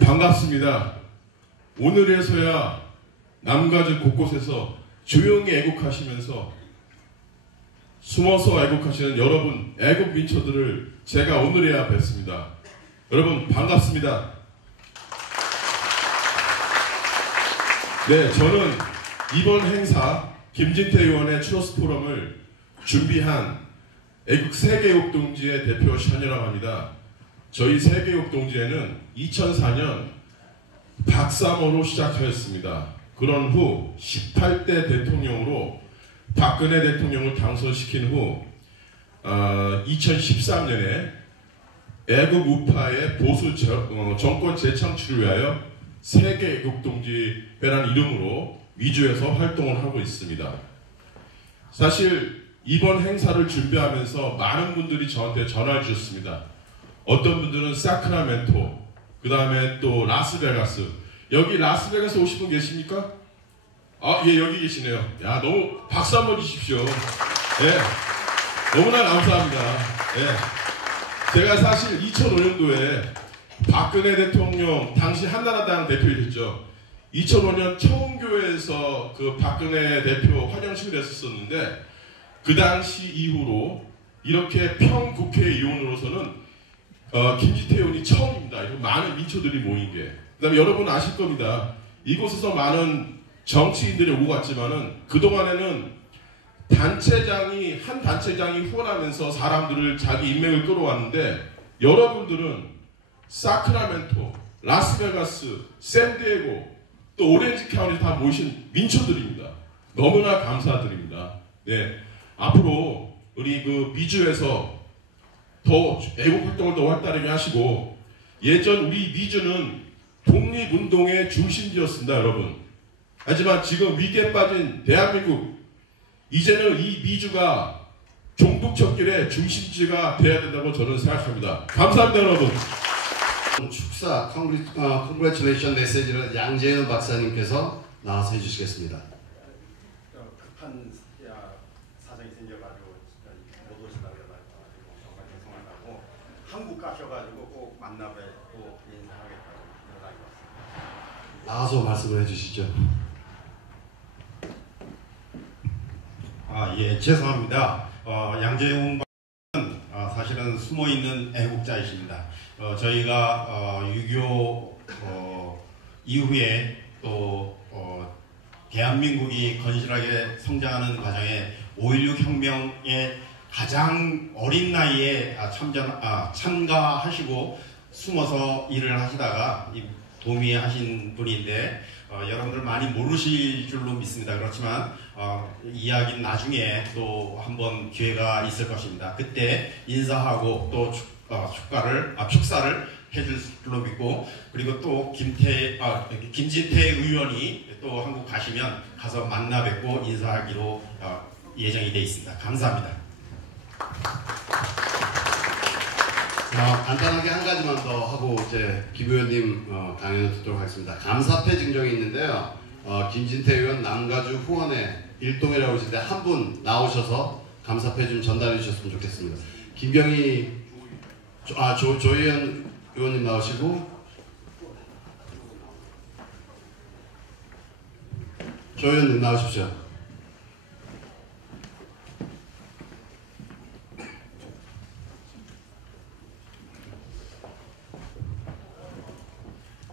반갑습니다. 오늘에서야 남가주 곳곳에서 조용히 애국하시면서 숨어서 애국하시는 여러분 애국 민초들을 제가 오늘에야 뵙습니다. 여러분 반갑습니다. 네, 저는 이번 행사 김진태 의원의 추러스 포럼을 준비한 애국 세계애국동지회 대표 션이라고 합니다. 저희 세계애국동지회는 2004년 박사모로 시작하였습니다. 그런 후 18대 대통령으로 박근혜 대통령을 당선시킨 후 2013년에 애국 우파의 보수 정권 재창출을 위하여 세계애국동지회라는 이름으로 위주에서 활동을 하고 있습니다. 사실 이번 행사를 준비하면서 많은 분들이 저한테 전화를 주셨습니다. 어떤 분들은 사크라멘토, 그 다음에 또 라스베가스. 여기 라스베가스 오신 분 계십니까? 아, 예, 여기 계시네요. 야, 너무 박수 한번 주십시오. 예, 너무나 감사합니다. 예, 제가 사실 2005년도에 박근혜 대통령, 당시 한나라당 대표이셨죠. 2005년 청운교회에서 그 박근혜 대표 환영식을 했었는데 그 당시 이후로 이렇게 평국회의원으로서는 김진태 의원이 처음입니다. 많은 민초들이 모인 게. 그 다음에 여러분 아실 겁니다. 이곳에서 많은 정치인들이 오고 갔지만은 그동안에는 한 단체장이 후원하면서 사람들을 자기 인맥을 끌어왔는데 여러분들은 사크라멘토, 라스베가스, 샌디에고 또 오렌지 카운티 다 모이신 민초들입니다. 너무나 감사드립니다. 네, 앞으로 우리 그 미주에서 더 애국 활동을 더 활달하게 하시고 예전 우리 미주는 독립운동의 중심지였습니다, 여러분. 하지만 지금 위기에 빠진 대한민국 이제는 이 미주가 종북적길의 중심지가 돼야 된다고 저는 생각합니다. 감사합니다, 여러분. 축사 컨그레츄레이션 메시지를 양재현 박사님께서 나와서 해주시겠습니다. 급한 사정이 생겨가지고 못 오시다고 해가지고 정말 죄송하다고 한국 가셔가지고 꼭 만나뵙고 인사하겠다고 연락이 왔습니다. 나와서 말씀을 해주시죠. 예, 죄송합니다. 양재용 박사는 사실은 숨어있는 애국자이십니다. 저희가 6.25 이후에 또 대한민국이 건실하게 성장하는 과정에 5.16 혁명에 가장 어린 나이에 참가하시고 숨어서 일을 하시다가 도미하신 분인데 여러분들 많이 모르실 줄로 믿습니다. 그렇지만 이야기는 나중에 또 한번 기회가 있을 것입니다. 그때 인사하고 또 축사를 해줄 줄로 믿고, 그리고 또 김진태 의원이 또 한국 가시면 가서 만나 뵙고 인사하기로 예정이 되어 있습니다. 감사합니다. 간단하게 한 가지만 더 하고 이제 김 의원님 강연을 듣도록 하겠습니다. 감사패 증정이 있는데요. 김진태 의원 남가주 후원회 일동이라고 하시는데 한 분 나오셔서 감사패 좀 전달해 주셨으면 좋겠습니다. 김경희 조희연 의원님 나오시고, 조 의원님 나오십시오.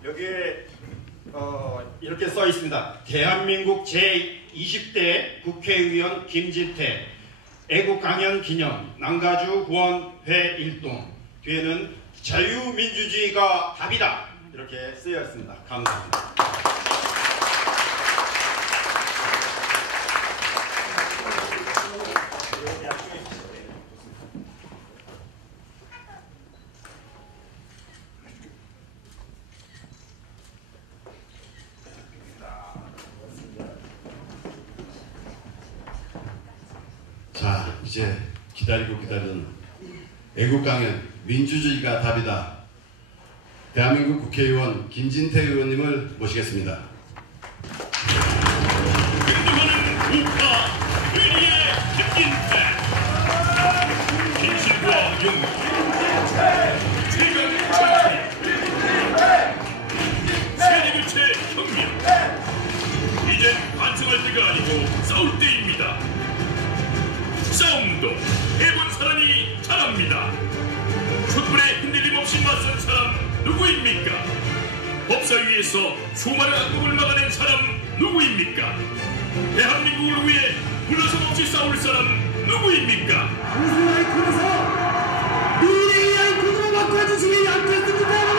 여기에 이렇게 써 있습니다. 대한민국 제20대 국회의원 김진태 애국 강연 기념 남가주 후원회 일동. 뒤에는 자유민주주의가 답이다 이렇게 쓰여 있습니다. 감사합니다. 자, 이제 기다리고 기다리는 애국 강연 민주주의가 답이다. 대한민국 국회의원 김진태 의원님을 모시겠습니다. 운동하는 우파 의리의 김진태, 진실과 용기, 지금 때가 아니고 싸울 때입니다. 싸움도 해본 사람이 잘합니다. 촛불에 흔들림 없이 맞선 사람 누구입니까? 법사위에서 수많은 악법을 막아낸 사람 누구입니까? 대한민국을 위해 물러섬 없이 싸울 사람 누구입니까? 무슨 아이콘에서 미래의 아이콘으로 바꿔주시기 않겠습니까, 여러분?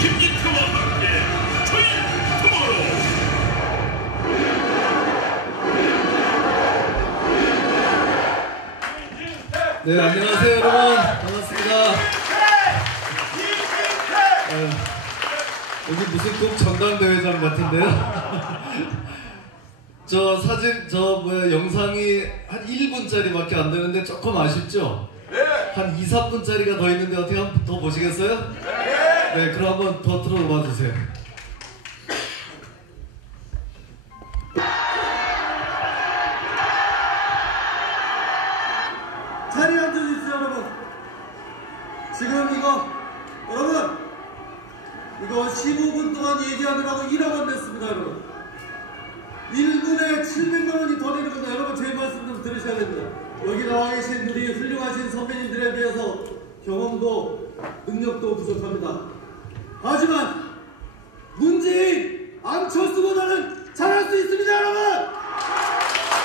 김진태와 함께 저희 투모로우. 네, 안녕하세요, 여러분. 반갑습니다. 여기 무슨 꼭 전당대회장 같은데요? 저 사진, 영상이 한 1분짜리밖에 안 되는데 조금 아쉽죠? 한 2, 3분짜리가 더 있는데 어떻게 한 번 더 보시겠어요? 네, 그럼 한번 더 틀어봐 주세요. 자리에 앉아주십시오, 여러분. 지금 이거 15분 동안 얘기하느라고 1억 원 냈습니다, 여러분. 1분에 700만 원이 더 내는 겁니다. 여러분, 제 말씀 좀 들으셔야 됩니다. 여기 나와 계신 우리 훌륭하신 선배님들에 비해서 경험도 능력도 부족합니다. 하지만 문재인, 안철수보다는 잘할 수 있습니다, 여러분.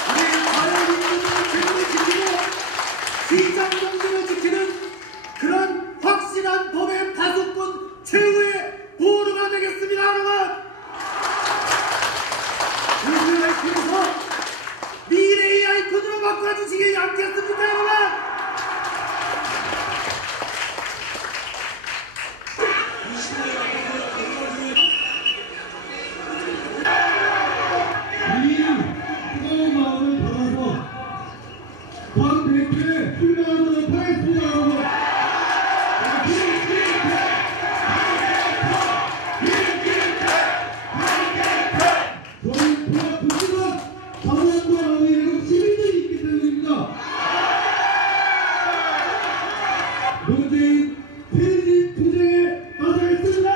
우리 자유민주주의 책임을 지키고 시장 정도를 지키는 그런 확실한 법의 파수꾼 최후의 보루가 되겠습니다, 여러분. 우리 아이콘에서 미래의 아이콘으로 바꿔주시기 않겠습니까, 여러분? 우리 뜨거운 마음을 담아서 당 대표의 훌륭한 하겠습니다, 여러분. 저희 부지가 당원과 의회로 시민들이 있기 때문입니다. 문재인 퇴진 투쟁에 나서겠습니다.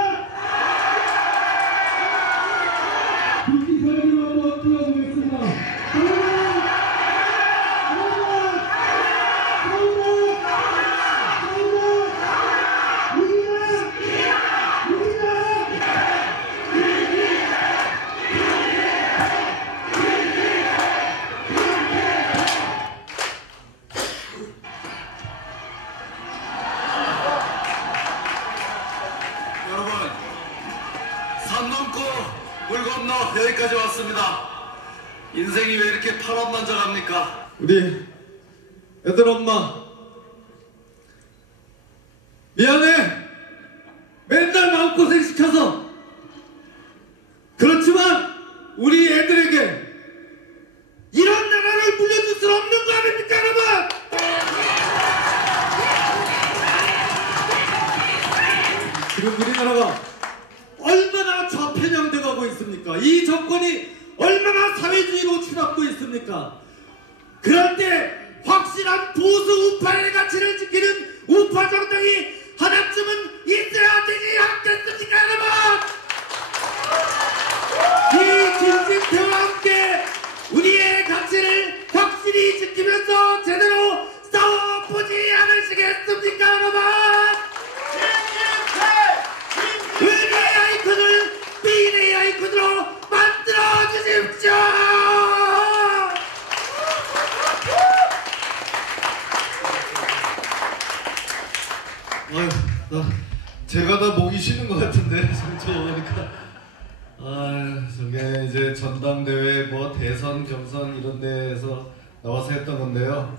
국기 설계로 한번 뛰어보겠습니다. 여러분, 산 넘고 물 건너 여기까지 왔습니다. 인생이 왜 이렇게 파란만장합니까? 우리 애들 엄마 미안해. 맨날 마음고생 시켜서. 그렇지만 우리 애들에게 이런 나라를 물려줄 수 없는 거 아닙니까, 여러분? 지금 우리나라가 얼마나 좌편향돼 가고 있습니까? 이 정권이 얼마나 사회주의로 추락고 있습니까? 그런데 확실한 보수 우파의 가치를 지키는 우파 정당이 하나쯤은 있어야 되지 않겠습니까, 여러분? 이 김진태와 함께 우리의 가치를 확실히 지키면서 제대로 싸워보지 않으시겠습니까, 여러분? 은혜의 아이콘을 미래의 아이콘으로 만들어 주십시오. 제가 다 목이 쉬는 것 같은데 저 보니까 저게 이제 전당대회 뭐 대선 경선 이런 데에서 나와서 했던 건데요.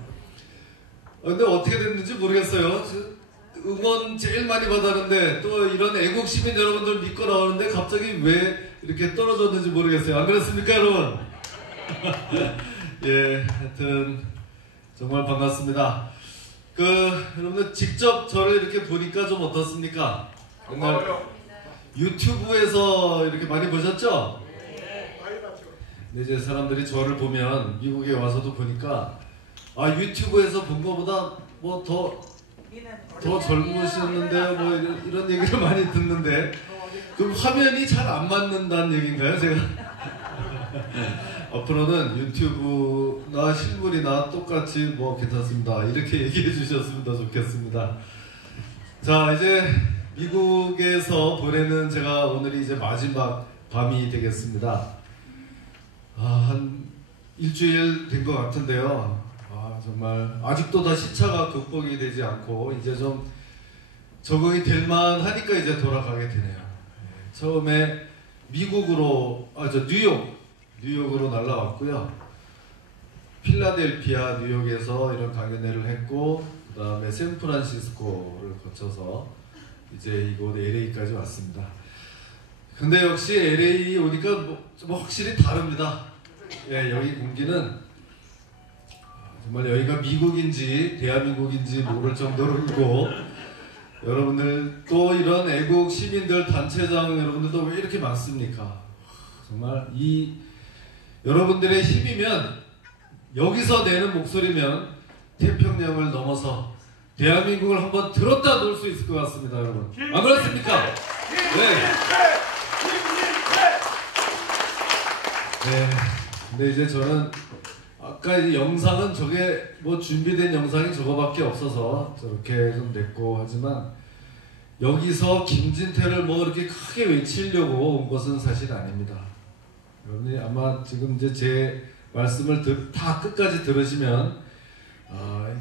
근데 어떻게 됐는지 모르겠어요. 응원 제일 많이 받았는데 또 이런 애국 시민 여러분들 믿고 나오는데 갑자기 왜 이렇게 떨어졌는지 모르겠어요. 안 그렇습니까, 여러분? 예, 하여튼 정말 반갑습니다. 여러분들 직접 저를 이렇게 보니까 좀 어떻습니까? 정말 유튜브에서 이렇게 많이 보셨죠? 근데 이제 사람들이 저를 보면 미국에 와서도 보니까 아 유튜브에서 본 거보다 뭐 더 젊으셨는데요 뭐 이런 얘기를 많이 듣는데 그럼 화면이 잘 안 맞는다는 얘기인가요 제가? 앞으로는 유튜브나 실물이나 똑같이 뭐 괜찮습니다 이렇게 얘기해 주셨으면 더 좋겠습니다. 자 이제 미국에서 보내는 제가 오늘이 이제 마지막 밤이 되겠습니다. 한 일주일 된 것 같은데요. 정말 아직도 다 시차가 극복이 되지 않고 이제 좀 적응이 될 만하니까 이제 돌아가게 되네요. 처음에 미국으로 뉴욕으로 날라왔고요. 필라델피아, 뉴욕에서 이런 강연회를 했고 그 다음에 샌프란시스코를 거쳐서 이제 이곳 LA까지 왔습니다. 근데 역시 LA 오니까 좀 확실히 다릅니다. 예, 여기 공기는 정말 여기가 미국인지 대한민국인지 모를 정도로고 여러분들 또 이런 애국 시민들 단체장 여러분들도 왜 이렇게 많습니까? 정말 이 여러분들의 힘이면 여기서 내는 목소리면 태평양을 넘어서 대한민국을 한번 들었다 놓을 수 있을 것 같습니다, 여러분. 안 그렇습니까? 네. 네. 근데 이제 저는 아까 이 영상은 저게 뭐 준비된 영상이 저거밖에 없어서 저렇게 좀 냈고 하지만 여기서 김진태를 뭐 이렇게 크게 외치려고 온 것은 사실 아닙니다. 여러분이 아마 지금 이제 제 말씀을 다 끝까지 들으시면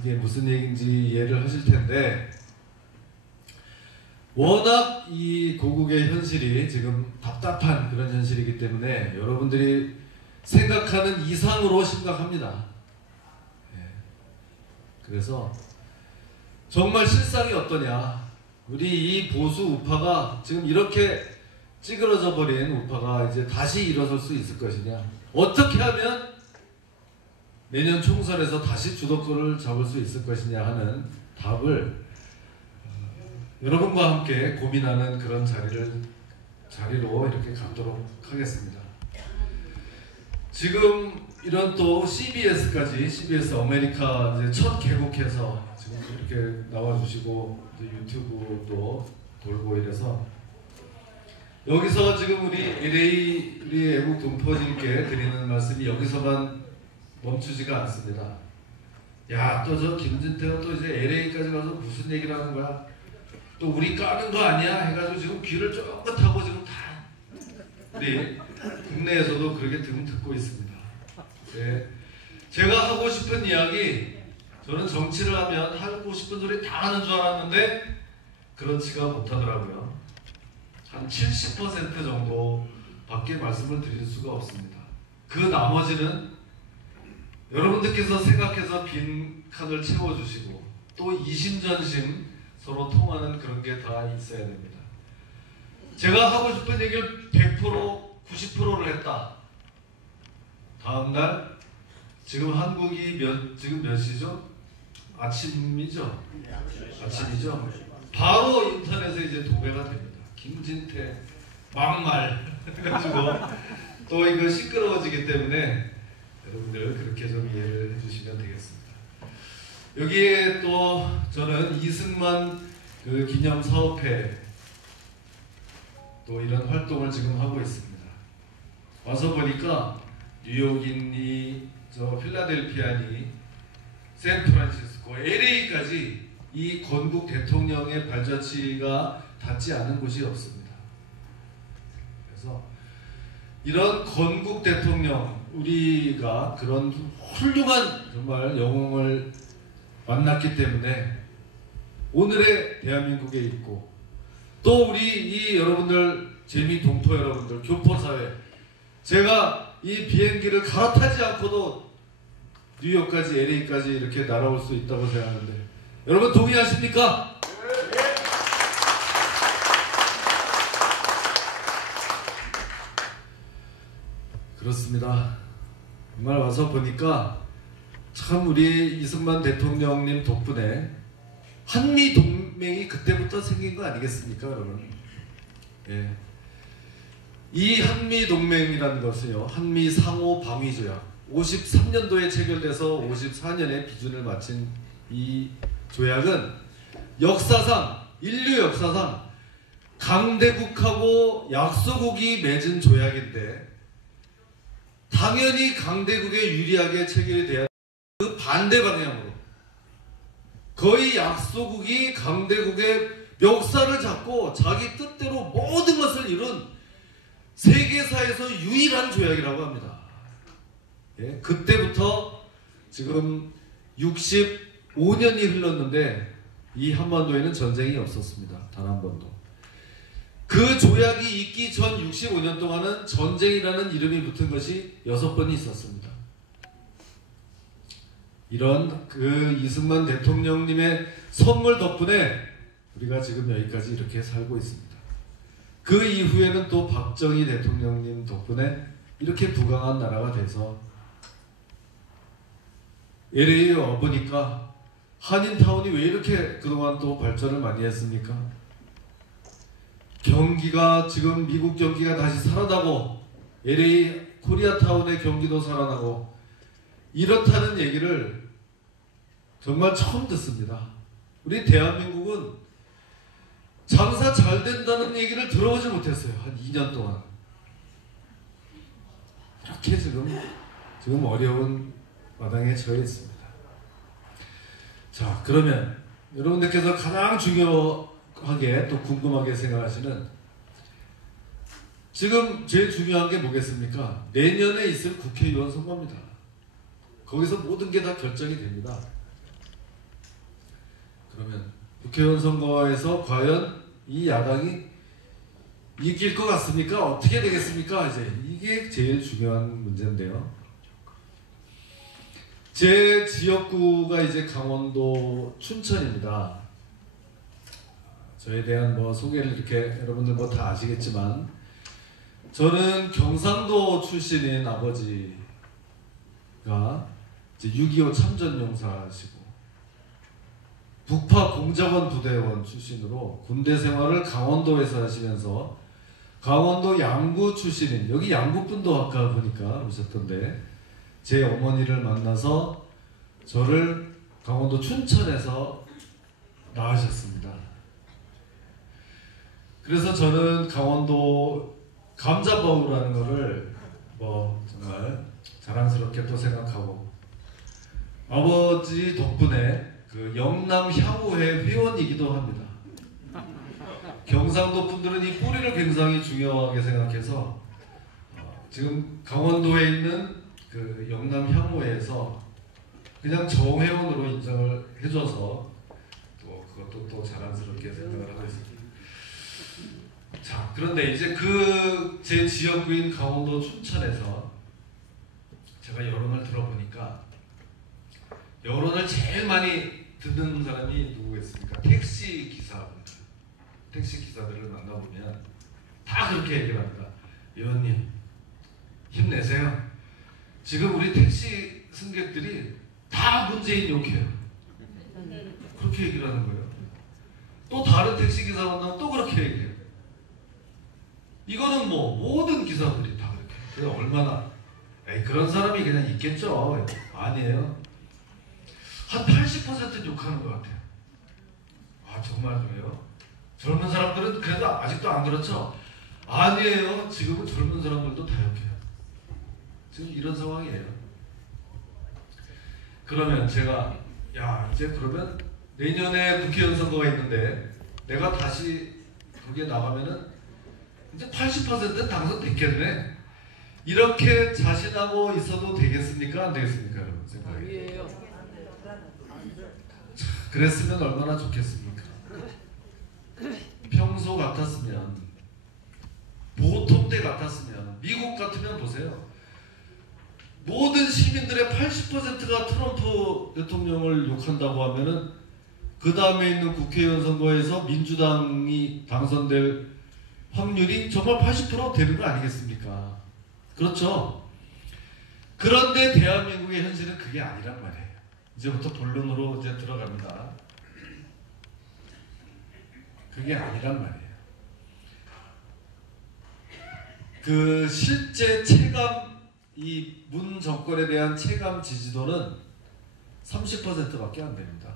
이게 무슨 얘기인지 이해를 하실 텐데 워낙 이 고국의 현실이 지금 답답한 그런 현실이기 때문에 여러분들이 생각하는 이상으로 심각합니다. 그래서 정말 실상이 어떠냐, 우리 이 보수 우파가 지금 이렇게 찌그러져 버린 우파가 이제 다시 일어설 수 있을 것이냐, 어떻게 하면 내년 총선에서 다시 주도권을 잡을 수 있을 것이냐 하는 답을 여러분과 함께 고민하는 그런 자리로 이렇게 갖도록 하겠습니다. 지금 이런 또 CBS 아메리카 이제 첫 개국해서 지금 이렇게 나와주시고 유튜브도 돌고 이래서 여기서 지금 우리 LA 우리 애국 동포님께 드리는 말씀이 여기서만 멈추지가 않습니다. 야, 또 저 김진태가 또 이제 LA까지 가서 무슨 얘기를 하는 거야? 또 우리 까는 거 아니야? 해가지고 지금 귀를 쫑긋하고 지금 다 우리 국내에서도 그렇게 듣고 있습니다. 네. 제가 하고 싶은 이야기, 저는 정치를 하면 하고 싶은 소리 다 하는 줄 알았는데 그렇지가 못하더라고요. 한 70% 정도밖에 말씀을 드릴 수가 없습니다. 그 나머지는 여러분들께서 생각해서 빈 칸을 채워주시고 또 이심전심 서로 통하는 그런 게 다 있어야 됩니다. 제가 하고 싶은 얘기를 100%, 90%를 했다. 다음날 지금 한국이 지금 몇 시죠? 아침이죠? 아침이죠? 바로 인터넷에 이제 도배가 됩니다. 김진태 막말 해가지고 또 이거 시끄러워지기 때문에 여러분들 그렇게 좀 이해를 해주시면 되겠습니다. 여기에 또 저는 이승만 그 기념사업회 또 이런 활동을 지금 하고 있습니다. 와서 보니까 뉴욕이니 저 필라델피아니 샌프란시스코 LA까지 이 건국 대통령의 발자취가 닿지 않은 곳이 없습니다. 그래서 이런 건국 대통령, 우리가 그런 훌륭한 정말 영웅을 만났기 때문에 오늘의 대한민국에 있고 또 우리 이 여러분들 재미 동포 여러분들 교포사회, 제가 이 비행기를 갈아타지 않고도 뉴욕까지 LA까지 이렇게 날아올 수 있다고 생각하는데 여러분 동의하십니까? 그렇습니다. 정말 와서 보니까 참 우리 이승만 대통령님 덕분에 한미 동맹이 그때부터 생긴 거 아니겠습니까, 여러분? 예. 이 한미동맹이라는 것은요, 한미 상호 방위 조약 53년도에 체결돼서 54년에 비준을 마친 이 조약은 역사상, 인류 역사상 강대국하고 약소국이 맺은 조약인데 당연히 강대국에 유리하게 체결이 돼야 그 반대 방향으로 거의 약소국이 강대국의 멱살을 잡고 자기 뜻대로 모든 것을 이룬 세계사에서 유일한 조약이라고 합니다. 예, 그때부터 지금 65년이 흘렀는데 이 한반도에는 전쟁이 없었습니다. 단 한 번도. 그 조약이 있기 전 65년 동안은 전쟁이라는 이름이 붙은 것이 6번이 있었습니다. 이런 그 이승만 대통령님의 선물 덕분에 우리가 지금 여기까지 이렇게 살고 있습니다. 그 이후에는 또 박정희 대통령님 덕분에 이렇게 부강한 나라가 돼서 LA에 와보니까 한인타운이 왜 이렇게 그동안 또 발전을 많이 했습니까? 경기가 지금 미국 경기가 다시 살아나고 LA 코리아타운의 경기도 살아나고 이렇다는 얘기를 정말 처음 듣습니다. 우리 대한민국은 장사 잘 된다는 얘기를 들어보지 못했어요. 한 2년 동안. 이렇게 지금 어려운 마당에 처해 있습니다. 자, 그러면 여러분들께서 가장 중요하게 또 궁금하게 생각하시는 지금 제일 중요한 게 뭐겠습니까? 내년에 있을 국회의원 선거입니다. 거기서 모든 게 다 결정이 됩니다. 그러면 국회의원 선거에서 과연 이 야당이 이길 것 같습니까? 어떻게 되겠습니까? 이제 이게 제일 중요한 문제인데요. 제 지역구가 이제 강원도 춘천입니다. 저에 대한 뭐 소개를 이렇게 여러분들 뭐 다 아시겠지만 저는 경상도 출신인 아버지가 이제 6.25 참전용사시고 북파 공작원 부대원 출신으로 군대 생활을 강원도에서 하시면서 강원도 양구 출신인, 여기 양구분도 아까 보니까 오셨던데 제 어머니를 만나서 저를 강원도 춘천에서 낳으셨습니다. 그래서 저는 강원도 감자버우라는 거를 뭐 정말 자랑스럽게 또 생각하고 아버지 덕분에 그 영남 향후회 회원이기도 합니다. 경상도 분들은 이 뿌리를 굉장히 중요하게 생각해서 지금 강원도에 있는 그 영남 향후회에서 그냥 정회원으로 인정을 해줘서 또 그것도 또 자랑스럽게 생각을 하고 있습니다. 자, 그런데 이제 그 제 지역구인 강원도 춘천에서 제가 여론을 들어보니까 여론을 제일 많이 듣는 사람이 누구겠습니까? 택시 기사분들. 택시 기사들을 만나보면 다 그렇게 얘기를 합니다. 의원님 힘내세요. 지금 우리 택시 승객들이 다 문재인 욕해요. 그렇게 얘기를 하는 거예요. 또 다른 택시 기사 만나면 또 그렇게 얘기해요. 이거는 뭐 모든 기사들이 다 그렇게. 그래서 얼마나 그런 사람이 그냥 있겠죠. 아니에요. 한 80% 욕하는 것 같아요. 아, 정말 그래요? 젊은 사람들은 그래도 아직도 안 그렇죠? 아니에요. 지금은 젊은 사람들도 다 욕해요. 지금 이런 상황이에요. 그러면 제가 이제 그러면 내년에 국회의원 선거가 있는데 내가 다시 거기에 나가면은 이제 80%는 당선됐겠네. 이렇게 자신하고 있어도 되겠습니까? 안 되겠습니까? 여러분 생각에. 그랬으면 얼마나 좋겠습니까? 평소 같았으면, 보통 때 같았으면, 미국 같으면 보세요. 모든 시민들의 80%가 트럼프 대통령을 욕한다고 하면은 그 다음에 있는 국회의원 선거에서 민주당이 당선될 확률이 정말 80% 되는 거 아니겠습니까? 그렇죠? 그런데 대한민국의 현실은 그게 아니란 말이에요. 이제부터 본론으로 이제 들어갑니다. 그게 아니란 말이에요. 그 실제 체감, 이 문 정권에 대한 체감 지지도는 30%밖에 안 됩니다.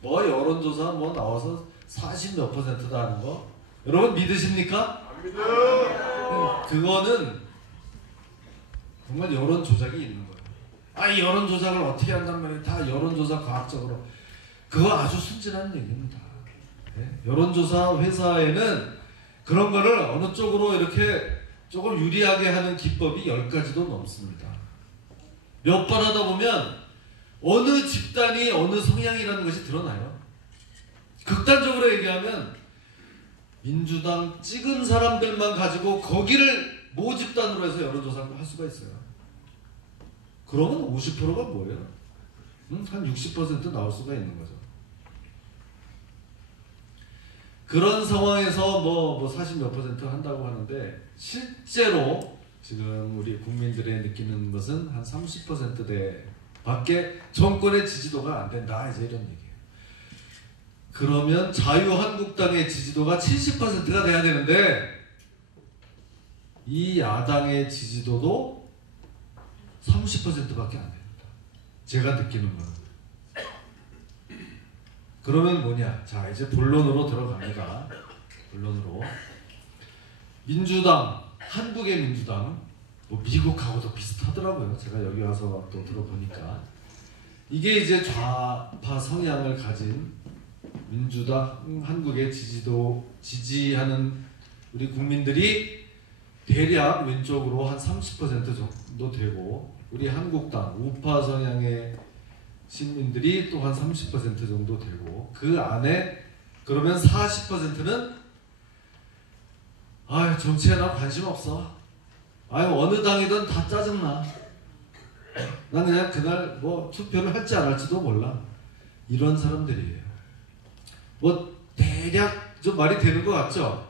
뭐 여론조사 뭐 나와서 40몇 %다 하는 거 여러분 믿으십니까? 안 믿어요. 그거는 정말 여론 조작이 있는 거예요. 아, 이 여론 조작을 어떻게 한단 말이에요? 다 여론 조사 과학적으로. 그거 아주 순진한 얘기입니다. 네? 여론 조사 회사에는 그런 거를 어느 쪽으로 이렇게 조금 유리하게 하는 기법이 10가지도 넘습니다. 몇 번 하다 보면 어느 집단이 어느 성향이라는 것이 드러나요. 극단적으로 얘기하면 민주당 찍은 사람들만 가지고 거기를 모집단으로 해서 여론조사를 할 수가 있어요. 그러면 50%가 뭐예요? 한 60% 나올 수가 있는 거죠. 그런 상황에서 뭐 40몇 % 한다고 하는데 실제로 지금 우리 국민들의 느끼는 것은 한 30%대 밖에 정권의 지지도가 안 된다, 이제 이런 얘기예요. 그러면 자유한국당의 지지도가 70%가 돼야 되는데 이 야당의 지지도도 30%밖에 안 됩니다. 제가 느끼는 거는. 그러면 뭐냐? 자, 이제 본론으로 들어갑니다. 본론으로. 민주당, 한국의 민주당, 뭐 미국하고도 비슷하더라고요. 제가 여기 와서 또 들어보니까. 이게 이제 좌파 성향을 가진 민주당, 한국의 지지하는 우리 국민들이 대략 왼쪽으로 한 30% 정도 되고, 우리 한국당, 우파 성향의 시민들이 또 한 30% 정도 되고, 그 안에 그러면 40%는 아유, 정치에 나 관심 없어. 아유, 어느 당이든 다 짜증나. 난 그냥 그날 뭐 투표를 할지 안 할지도 몰라. 이런 사람들이에요. 뭐 대략 좀 말이 되는 것 같죠?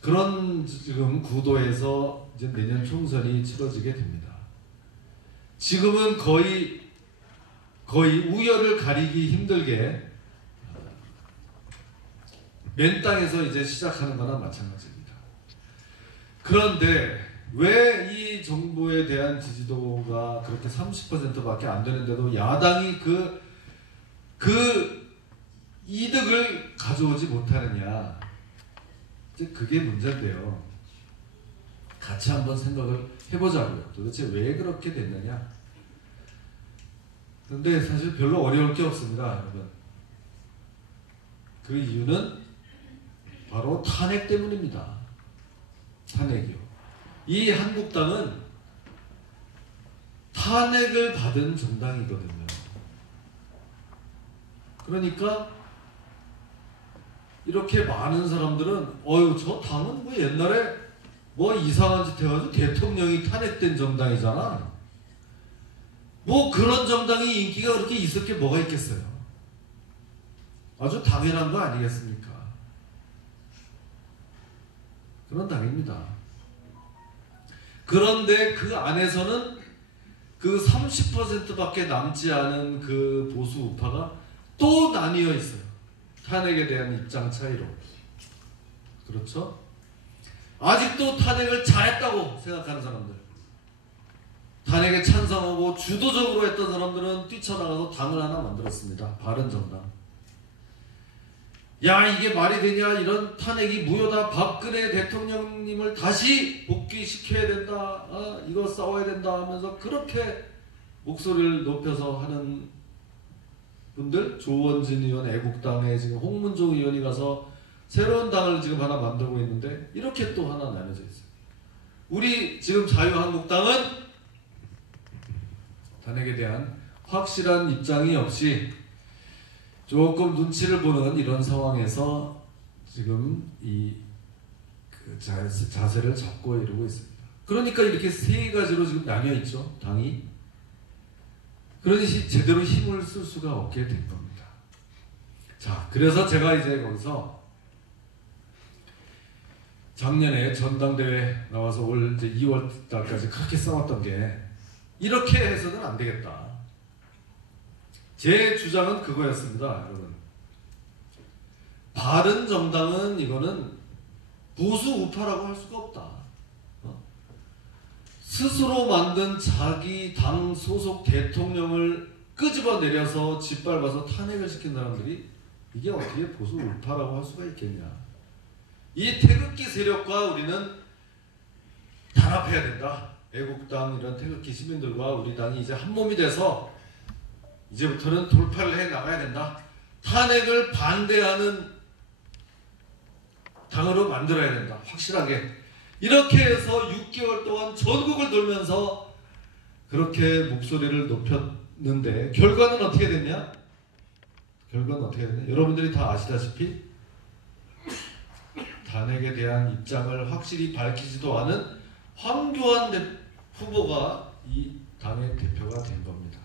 그런 지금 구도에서 이제 내년 총선이 치러지게 됩니다. 지금은 거의 우열을 가리기 힘들게 맨 땅에서 이제 시작하는 거나 마찬가지입니다. 그런데 왜 이 정부에 대한 지지도가 그렇게 30%밖에 안 되는데도 야당이 그 이득을 가져오지 못하느냐, 이제 그게 문제인데요. 같이 한번 생각을 해보자고요. 도대체 왜 그렇게 됐느냐? 근데 사실 별로 어려울 게 없습니다, 여러분. 그 이유는 바로 탄핵 때문입니다. 탄핵이요. 이 한국당은 탄핵을 받은 정당이거든요. 그러니까 이렇게 많은 사람들은 어휴, 저 당은 뭐 옛날에 뭐 이상한 짓 해가지고 대통령이 탄핵된 정당이잖아. 뭐 그런 정당이 인기가 그렇게 있을 게 뭐가 있겠어요. 아주 당연한 거 아니겠습니까? 그런 당입니다. 그런데 그 안에서는 그 30%밖에 남지 않은 그 보수 우파가 또 나뉘어 있어요. 탄핵에 대한 입장 차이로. 그렇죠? 아직도 탄핵을 잘했다고 생각하는 사람들, 탄핵에 찬성하고 주도적으로 했던 사람들은 뛰쳐나가서 당을 하나 만들었습니다. 바른정당. 야, 이게 말이 되냐, 이런 탄핵이 무효다, 박근혜 대통령님을 다시 복귀시켜야 된다, 이거 싸워야 된다 하면서 그렇게 목소리를 높여서 하는 분들, 조원진 의원, 애국당에 지금 홍문종 의원이 가서 새로운 당을 지금 하나 만들고 있는데 이렇게 또 하나 나눠져 있어요. 우리 지금 자유한국당은 탄핵에 대한 확실한 입장이 없이 조금 눈치를 보는 이런 상황에서 지금 그 자세를 잡고 이러고 있습니다. 그러니까 이렇게 세 가지로 지금 나뉘어 있죠, 당이. 그러니 제대로 힘을 쓸 수가 없게 된 겁니다. 자, 그래서 제가 이제 거기서 작년에 전당대회 나와서 올 이제 2월 달까지 그렇게 싸웠던 게 이렇게 해서는 안 되겠다. 제 주장은 그거였습니다, 여러분. 바른정당은 이거는 보수 우파라고 할 수가 없다. 스스로 만든 자기 당 소속 대통령을 끄집어내려서 짓밟아서 탄핵을 시킨 사람들이 이게 어떻게 보수 우파라고 할 수가 있겠냐. 이 태극기 세력과 우리는 단합해야 된다. 애국당 이런 태극기 시민들과 우리 당이 이제 한 몸이 돼서 이제부터는 돌파를 해 나가야 된다. 탄핵을 반대하는 당으로 만들어야 된다. 확실하게. 이렇게 해서 6개월 동안 전국을 돌면서 그렇게 목소리를 높였는데 결과는 어떻게 됐냐? 결과는 어떻게 됐냐? 여러분들이 다 아시다시피 탄핵에 대한 입장을 확실히 밝히지도 않은 황교안 후보가 이 당의 대표가 된 겁니다.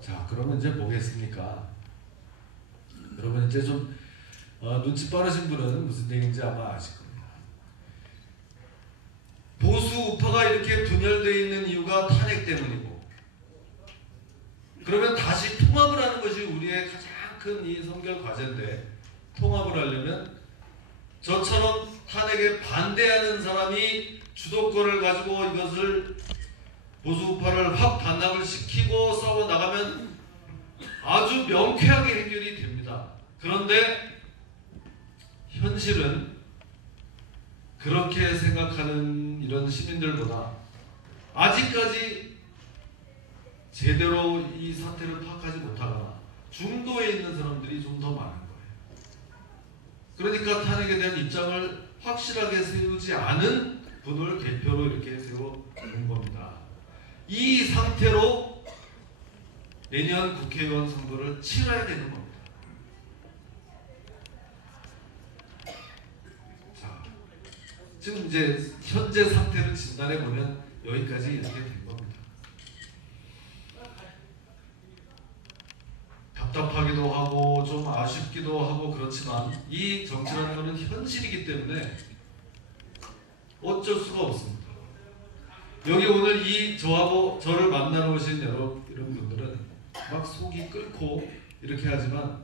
자, 그러면 이제 뭐겠습니까? 여러분 이제 좀 눈치 빠르신 분은 무슨 얘기인지 아마 아실 겁니다. 보수 우파가 이렇게 분열되어 있는 이유가 탄핵 때문이고, 그러면 다시 통합을 하는 것이 우리의 가장 큰 이 선결 과제인데, 통합을 하려면 저처럼 탄핵에 반대하는 사람이 주도권을 가지고 이것을 보수 우파를 확 반납을 시키고 싸워 나가면 아주 명쾌하게 해결이 됩니다. 그런데 현실은 그렇게 생각하는 이런 시민들보다 아직까지 제대로 이 사태를 파악하지 못하거나 중도에 있는 사람들이 좀 더 많은 거예요. 그러니까 탄핵에 대한 입장을 확실하게 세우지 않은 분을 대표로 이렇게 세워놓은 겁니다. 이 상태로 내년 국회의원 선거를 치러야 되는 겁니다. 자, 지금 이제 현재 상태를 진단해 보면 여기까지 이렇게 된 겁니다. 답답하기도 하고 좀 아쉽기도 하고 그렇지만 이 정치라는 것은 현실이기 때문에 어쩔 수가 없습니다. 여기 오늘 이 저를 만나러 오신 이런 분들은 막 속이 끓고 이렇게 하지만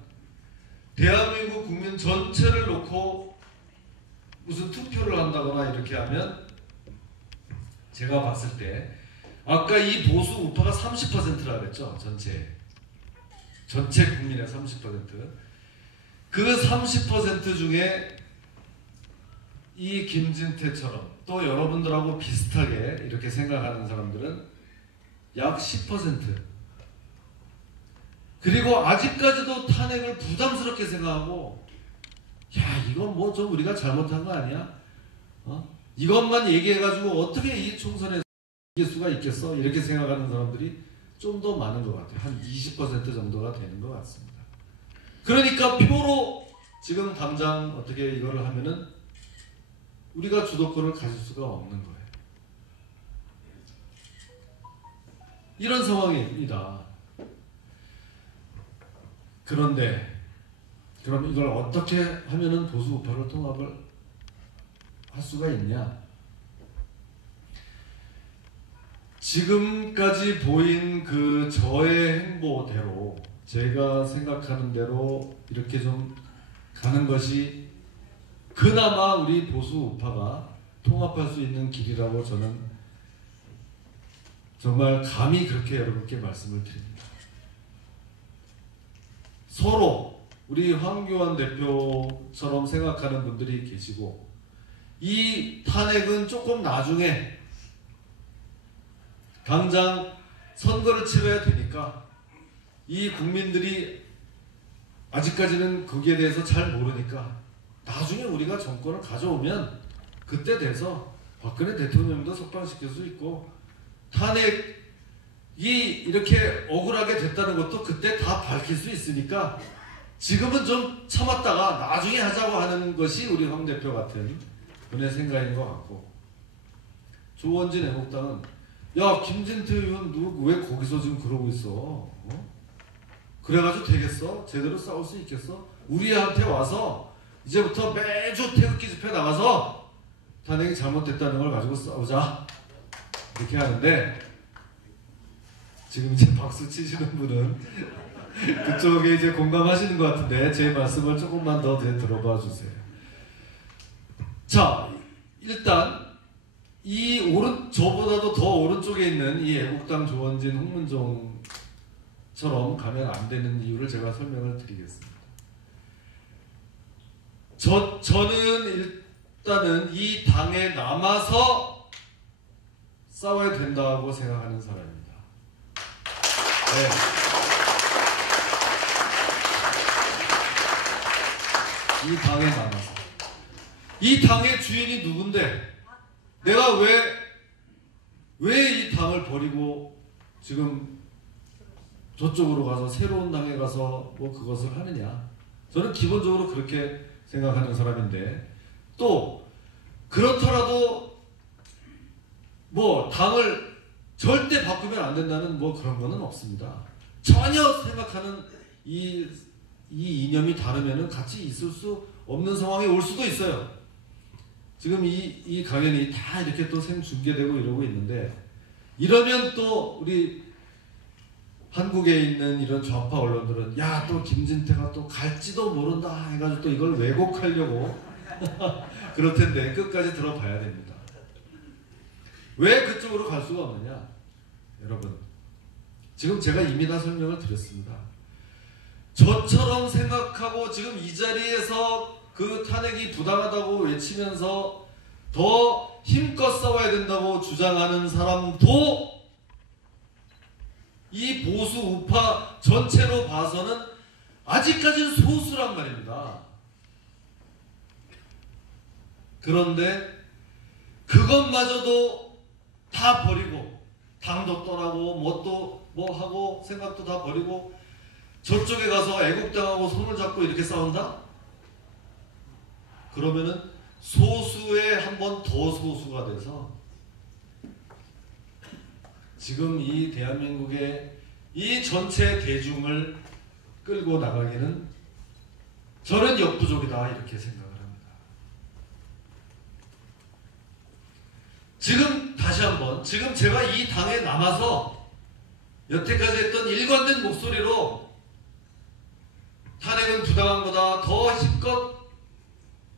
대한민국 국민 전체를 놓고 무슨 투표를 한다거나 이렇게 하면 제가 봤을 때 아까 이 보수 우파가 30%라 그랬죠. 전체 국민의 30%. 그 30% 중에 이 김진태처럼 또 여러분들하고 비슷하게 이렇게 생각하는 사람들은 약 10%. 그리고 아직까지도 탄핵을 부담스럽게 생각하고, 야, 이건 뭐 좀 우리가 잘못한 거 아니야? 이것만 얘기해가지고 어떻게 이 총선에 이길 수가 있겠어? 이렇게 생각하는 사람들이 좀 더 많은 것 같아요. 한 20% 정도가 되는 것 같습니다. 그러니까 표로 지금 당장 어떻게 이거를 하면은 우리가 주도권을 가질 수가 없는 거예요. 이런 상황입니다. 그런데 그럼 이걸 어떻게 하면은 보수 우파를 통합을 할 수가 있냐? 지금까지 보인 그 저의 행보대로, 제가 생각하는 대로 이렇게 좀 가는 것이 그나마 우리 보수 우파가 통합할 수 있는 길이라고 저는 정말 감히 그렇게 여러분께 말씀을 드립니다. 서로 우리 황교안 대표처럼 생각하는 분들이 계시고, 이 탄핵은 조금 나중에 당장 선거를 치러야 되니까 이 국민들이 아직까지는 거기에 대해서 잘 모르니까 나중에 우리가 정권을 가져오면 그때 돼서 박근혜 대통령도 석방시킬 수 있고 탄핵이 이렇게 억울하게 됐다는 것도 그때 다 밝힐 수 있으니까 지금은 좀 참았다가 나중에 하자고 하는 것이 우리 황 대표 같은 분의 생각인 것 같고, 조원진 애국당은 야, 김진태 의원 너 왜 거기서 지금 그러고 있어? 그래가지고 되겠어? 제대로 싸울 수 있겠어? 우리한테 와서 이제부터 매주 태극기 집회 나가서 탄핵이 잘못됐다는 걸 가지고 싸우자, 이렇게 하는데 지금 이제 박수 치시는 분은 그쪽에 이제 공감하시는 것 같은데 제 말씀을 조금만 더 들어봐 주세요. 자, 일단 저보다도 더 오른쪽에 있는 이 애국당 조원진 홍문종처럼 가면 안 되는 이유를 제가 설명을 드리겠습니다. 저는 일단은 이 당에 남아서 싸워야 된다고 생각하는 사람입니다. 네. 이 당에 남아서. 이 당의 주인이 누군데? 내가 왜 이 당을 버리고 지금 저쪽으로 가서 새로운 당에 가서 뭐 그것을 하느냐? 저는 기본적으로 그렇게 생각하는 사람인데, 또 그렇더라도 뭐 당을 절대 바꾸면 안 된다는 뭐 그런 거는 없습니다. 전혀 생각하는 이 이념이 다르면은 같이 있을 수 없는 상황이 올 수도 있어요. 지금 이 강연이 다 이렇게 또 생중계되고 이러고 있는데, 이러면 또 우리 한국에 있는 이런 좌파 언론들은 야, 또 김진태가 또 갈지도 모른다 해가지고 또 이걸 왜곡하려고 그럴 텐데 끝까지 들어봐야 됩니다. 왜 그쪽으로 갈 수가 없느냐? 여러분, 지금 제가 이미 다 설명을 드렸습니다. 저처럼 생각하고 지금 이 자리에서 그 탄핵이 부당하다고 외치면서 더 힘껏 싸워야 된다고 주장하는 사람도 이 보수 우파 전체로 봐서는 아직까지는 소수란 말입니다. 그런데 그것마저도 다 버리고 당도 떠나고 뭐 하고 생각도 다 버리고 저쪽에 가서 애국당하고 손을 잡고 이렇게 싸운다? 그러면은 소수에 한 번 더 소수가 돼서 지금 이 대한민국의 이 전체 대중을 끌고 나가기는 저는 역부족이다 이렇게 생각을 합니다. 지금 다시 한번 지금 제가 이 당에 남아서 여태까지 했던 일관된 목소리로 탄핵은 부당한 거다, 더 힘껏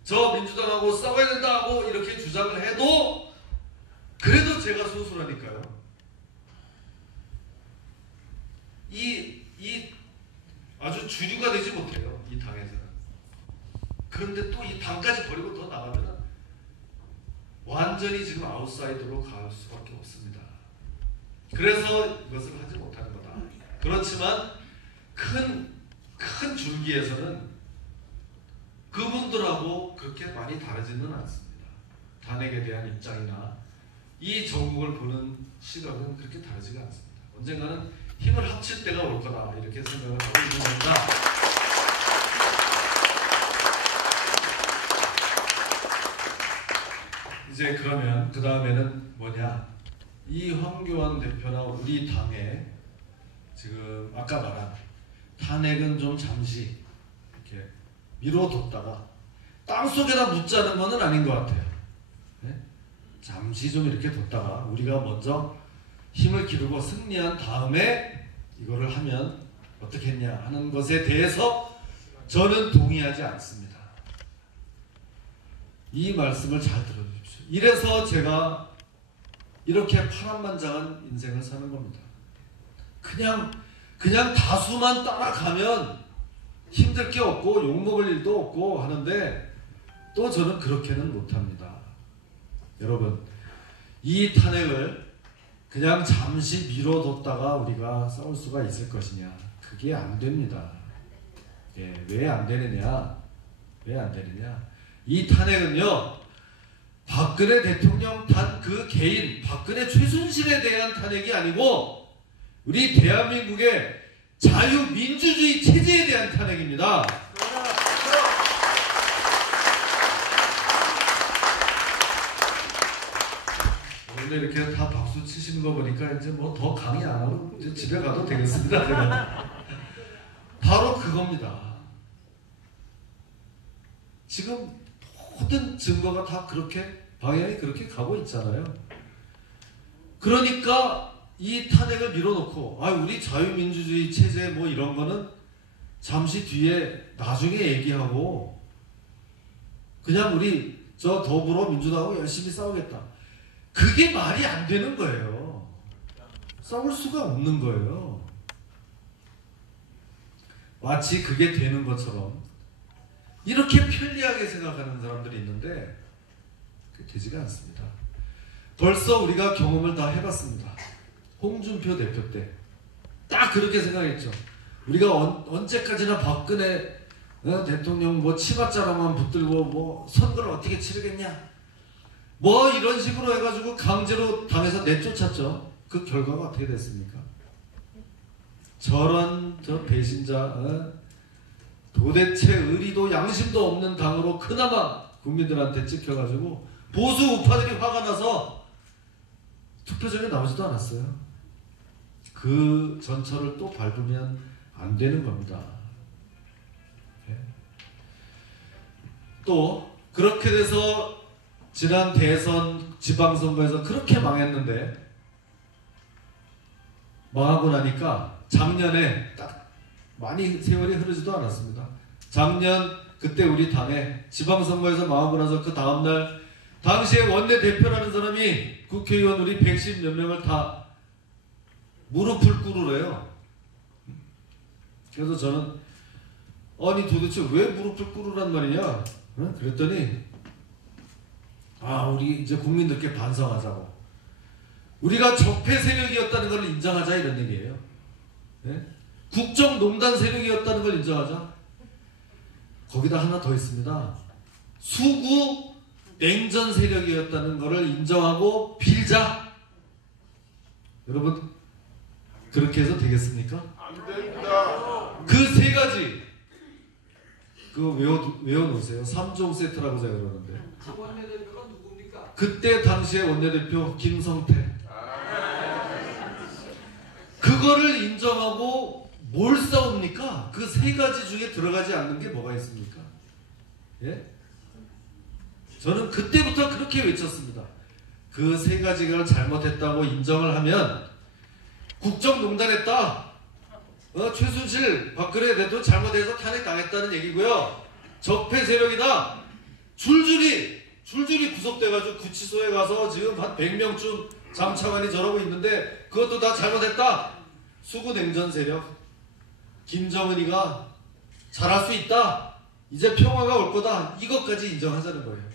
저 민주당하고 싸워야 된다 하고 이렇게 주장을 해도 그래도 제가 소수라니까요. 이 아주 주류가 되지 못해요, 이 당에서는. 그런데 또 이 당까지 버리고 더 나가면 완전히 지금 아웃사이더로 갈 수밖에 없습니다. 그래서 이것을 하지 못하는 거다. 그렇지만 큰 줄기에서는 그분들하고 그렇게 많이 다르지는 않습니다. 탄핵에 대한 입장이나 이 전국을 보는 시각은 그렇게 다르지가 않습니다. 언젠가는 힘을 합칠 때가 올 거다 이렇게 생각을 하고 있는 겁니다. 이제 그러면 그 다음에는 뭐냐? 이 황교안 대표나 우리 당에 지금 아까 말한 탄핵은 좀 잠시 이렇게 미뤄뒀다가 땅속에다 묻자는 것은 아닌 것 같아요. 네? 잠시 좀 이렇게 뒀다가 우리가 먼저 힘을 기르고 승리한 다음에 이거를 하면 어떻겠냐 하는 것에 대해서 저는 동의하지 않습니다. 이 말씀을 잘 들어주십시오. 이래서 제가 이렇게 파란만장한 인생을 사는 겁니다. 그냥 다수만 따라가면 힘들 게 없고 욕먹을 일도 없고 하는데 또 저는 그렇게는 못합니다. 여러분, 이 탄핵을 그냥 잠시 미뤄뒀다가 우리가 싸울 수가 있을 것이냐? 그게 안 됩니다. 예, 왜 안 되느냐? 왜 안 되느냐? 이 탄핵은요, 박근혜 대통령 단 그 개인, 박근혜 최순실에 대한 탄핵이 아니고 우리 대한민국의 자유민주주의 체제에 대한 탄핵입니다. 원래 이렇게 다 박수 치시는 거 보니까 이제 뭐 더 강의 안 하고 이제 집에 가도 되겠습니다. 제가. 바로 그겁니다. 지금 모든 증거가 다 그렇게 방향이 그렇게 가고 있잖아요. 그러니까 이 탄핵을 밀어놓고 우리 자유민주주의 체제 뭐 이런 거는 잠시 뒤에 나중에 얘기하고 그냥 우리 저 더불어민주당하고 열심히 싸우겠다. 그게 말이 안 되는 거예요. 싸울 수가 없는 거예요. 마치 그게 되는 것처럼 이렇게 편리하게 생각하는 사람들이 있는데 그게 되지가 않습니다. 벌써 우리가 경험을 다 해봤습니다. 홍준표 대표 때 딱 그렇게 생각했죠. 우리가 언제까지나 박근혜 대통령 뭐 치맛자락만 붙들고 뭐 선거를 어떻게 치르겠냐 뭐 이런 식으로 해가지고 강제로 당에서 내쫓았죠. 그 결과가 어떻게 됐습니까? 저런 저 배신자 도대체 의리도 양심도 없는 당으로 그나마 국민들한테 찍혀가지고 보수 우파들이 화가 나서 투표장에 나오지도 않았어요. 그 전철을 또 밟으면 안 되는 겁니다. 또 그렇게 돼서 지난 대선 지방선거에서 그렇게 망했는데 망하고 나니까 작년에 딱 많이 세월이 흐르지도 않았습니다. 작년 그때 우리 당에 지방선거에서 망하고 나서 그 다음날 당시에 원내대표라는 사람이 국회의원 우리 110몇 명을 다 무릎을 꿇으래요. 그래서 저는 아니 도대체 왜 무릎을 꿇으란 말이냐 그랬더니 우리 이제 국민들께 반성하자고 우리가 적폐 세력이었다는 걸 인정하자 이런 얘기예요. 네? 국정농단 세력이었다는 걸 인정하자. 거기다 하나 더 있습니다. 수구 냉전 세력이었다는 것을 인정하고 빌자. 여러분 그렇게 해서 되겠습니까? 안 됩니다. 그 세 가지 그거 외워놓으세요. 3종 세트라고 제가 그러는데 원내대표가 누굽니까? 그때 당시에 원내대표 김성태 그거를 인정하고 뭘 싸웁니까? 그 세 가지 중에 들어가지 않는 게 뭐가 있습니까? 예? 저는 그때부터 그렇게 외쳤습니다. 그 세 가지를 잘못했다고 인정을 하면 국정농단했다. 최순실, 박근혜 대통령 잘못해서 탄핵당했다는 얘기고요. 적폐 세력이다. 줄줄이 구속돼가지고 구치소에 가서 지금 한 100명쯤 잠차관이 저러고 있는데 그것도 다 잘못했다. 수구 냉전 세력. 김정은이가 잘할 수 있다. 이제 평화가 올 거다. 이것까지 인정하자는 거예요.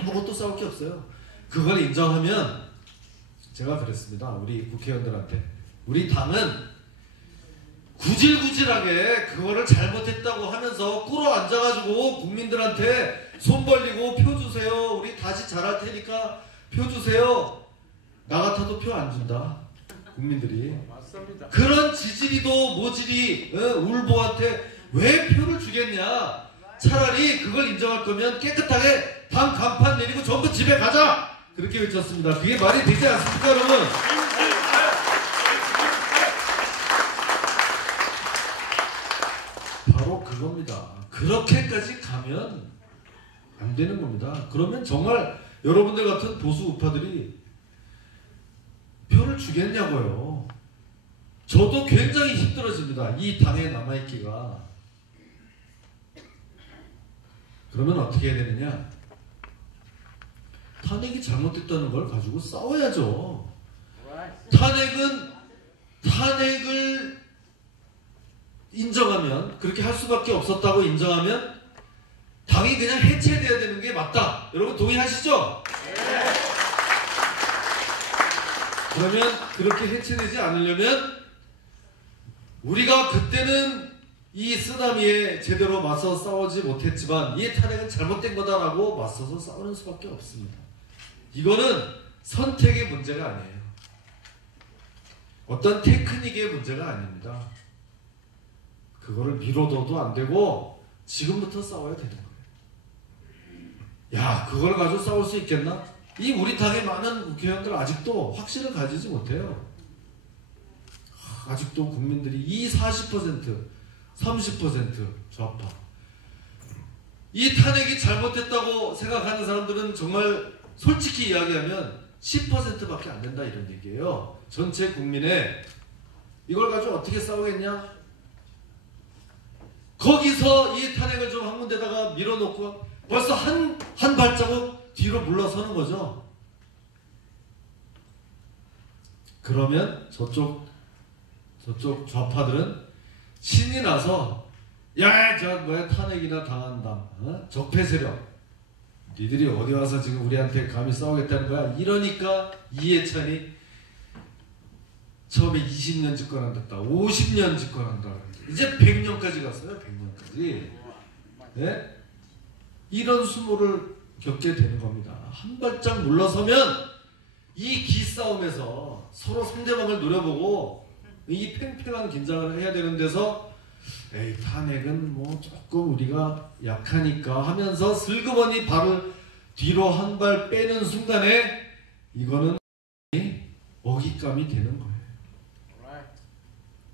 아무것도 싸울 게 없어요. 그걸 인정하면 제가 그랬습니다. 우리 국회의원들한테 우리 당은 구질구질하게 그거를 잘못했다고 하면서 꿇어 앉아가지고 국민들한테 손 벌리고 표 주세요. 우리 다시 잘할 테니까 표 주세요. 나 같아도 표 안 준다. 국민들이. 맞습니다. 그런 지지리도 모질이 울보한테 왜 표를 주겠냐. 차라리 그걸 인정할 거면 깨끗하게 당 간판 내리고 전부 집에 가자. 그렇게 외쳤습니다. 그게 말이 되지 않습니까 여러분? 바로 그겁니다. 그렇게까지 가면 안 되는 겁니다. 그러면 정말 여러분들 같은 보수 우파들이 표를 주겠냐고요. 저도 굉장히 힘들어집니다. 이 당에 남아있기가. 그러면 어떻게 해야 되느냐? 탄핵이 잘못됐다는 걸 가지고 싸워야죠. 탄핵을 인정하면, 그렇게 할 수밖에 없었다고 인정하면 당이 그냥 해체돼야 되는 게 맞다. 여러분 동의하시죠? 그러면 그렇게 해체되지 않으려면 우리가 그때는 이 쓰나미에 제대로 맞서 싸우지 못했지만 이 탄핵은 잘못된 거다라고 맞서서 싸우는 수밖에 없습니다. 이거는 선택의 문제가 아니에요. 어떤 테크닉의 문제가 아닙니다. 그거를 미뤄둬도 안 되고 지금부터 싸워야 되는 거예요. 야, 그걸 가지고 싸울 수 있겠나? 이 우리 당의 많은 국회의원들 아직도 확신을 가지지 못해요. 아직도 국민들이 이 40%, 30% 좌파. 이 탄핵이 잘못됐다고 생각하는 사람들은 정말 솔직히 이야기하면 10%밖에 안 된다 이런 얘기예요. 전체 국민의 이걸 가지고 어떻게 싸우겠냐? 거기서 이 탄핵을 좀 한 군데다가 밀어놓고 벌써 한 발자국 뒤로 물러서는 거죠. 그러면 저쪽 좌파들은 신이 나서 야, 저 뭐야 탄핵이나 당한다. 어? 적폐 세력. 니들이 어디 와서 지금 우리한테 감히 싸우겠다는 거야. 이러니까 이해찬이 처음에 20년 집권한다, 50년 집권한다. 이제 100년까지 갔어요. 100년까지. 네? 이런 수모를 겪게 되는 겁니다. 한 발짝 물러서면 이 기싸움에서 서로 상대방을 노려보고 이 팽팽한 긴장을 해야 되는 데서 에이 탄핵은 뭐 조금 우리가 약하니까 하면서 슬그머니 발을 뒤로 한 발 빼는 순간에 이거는 먹잇감이 되는 거예요.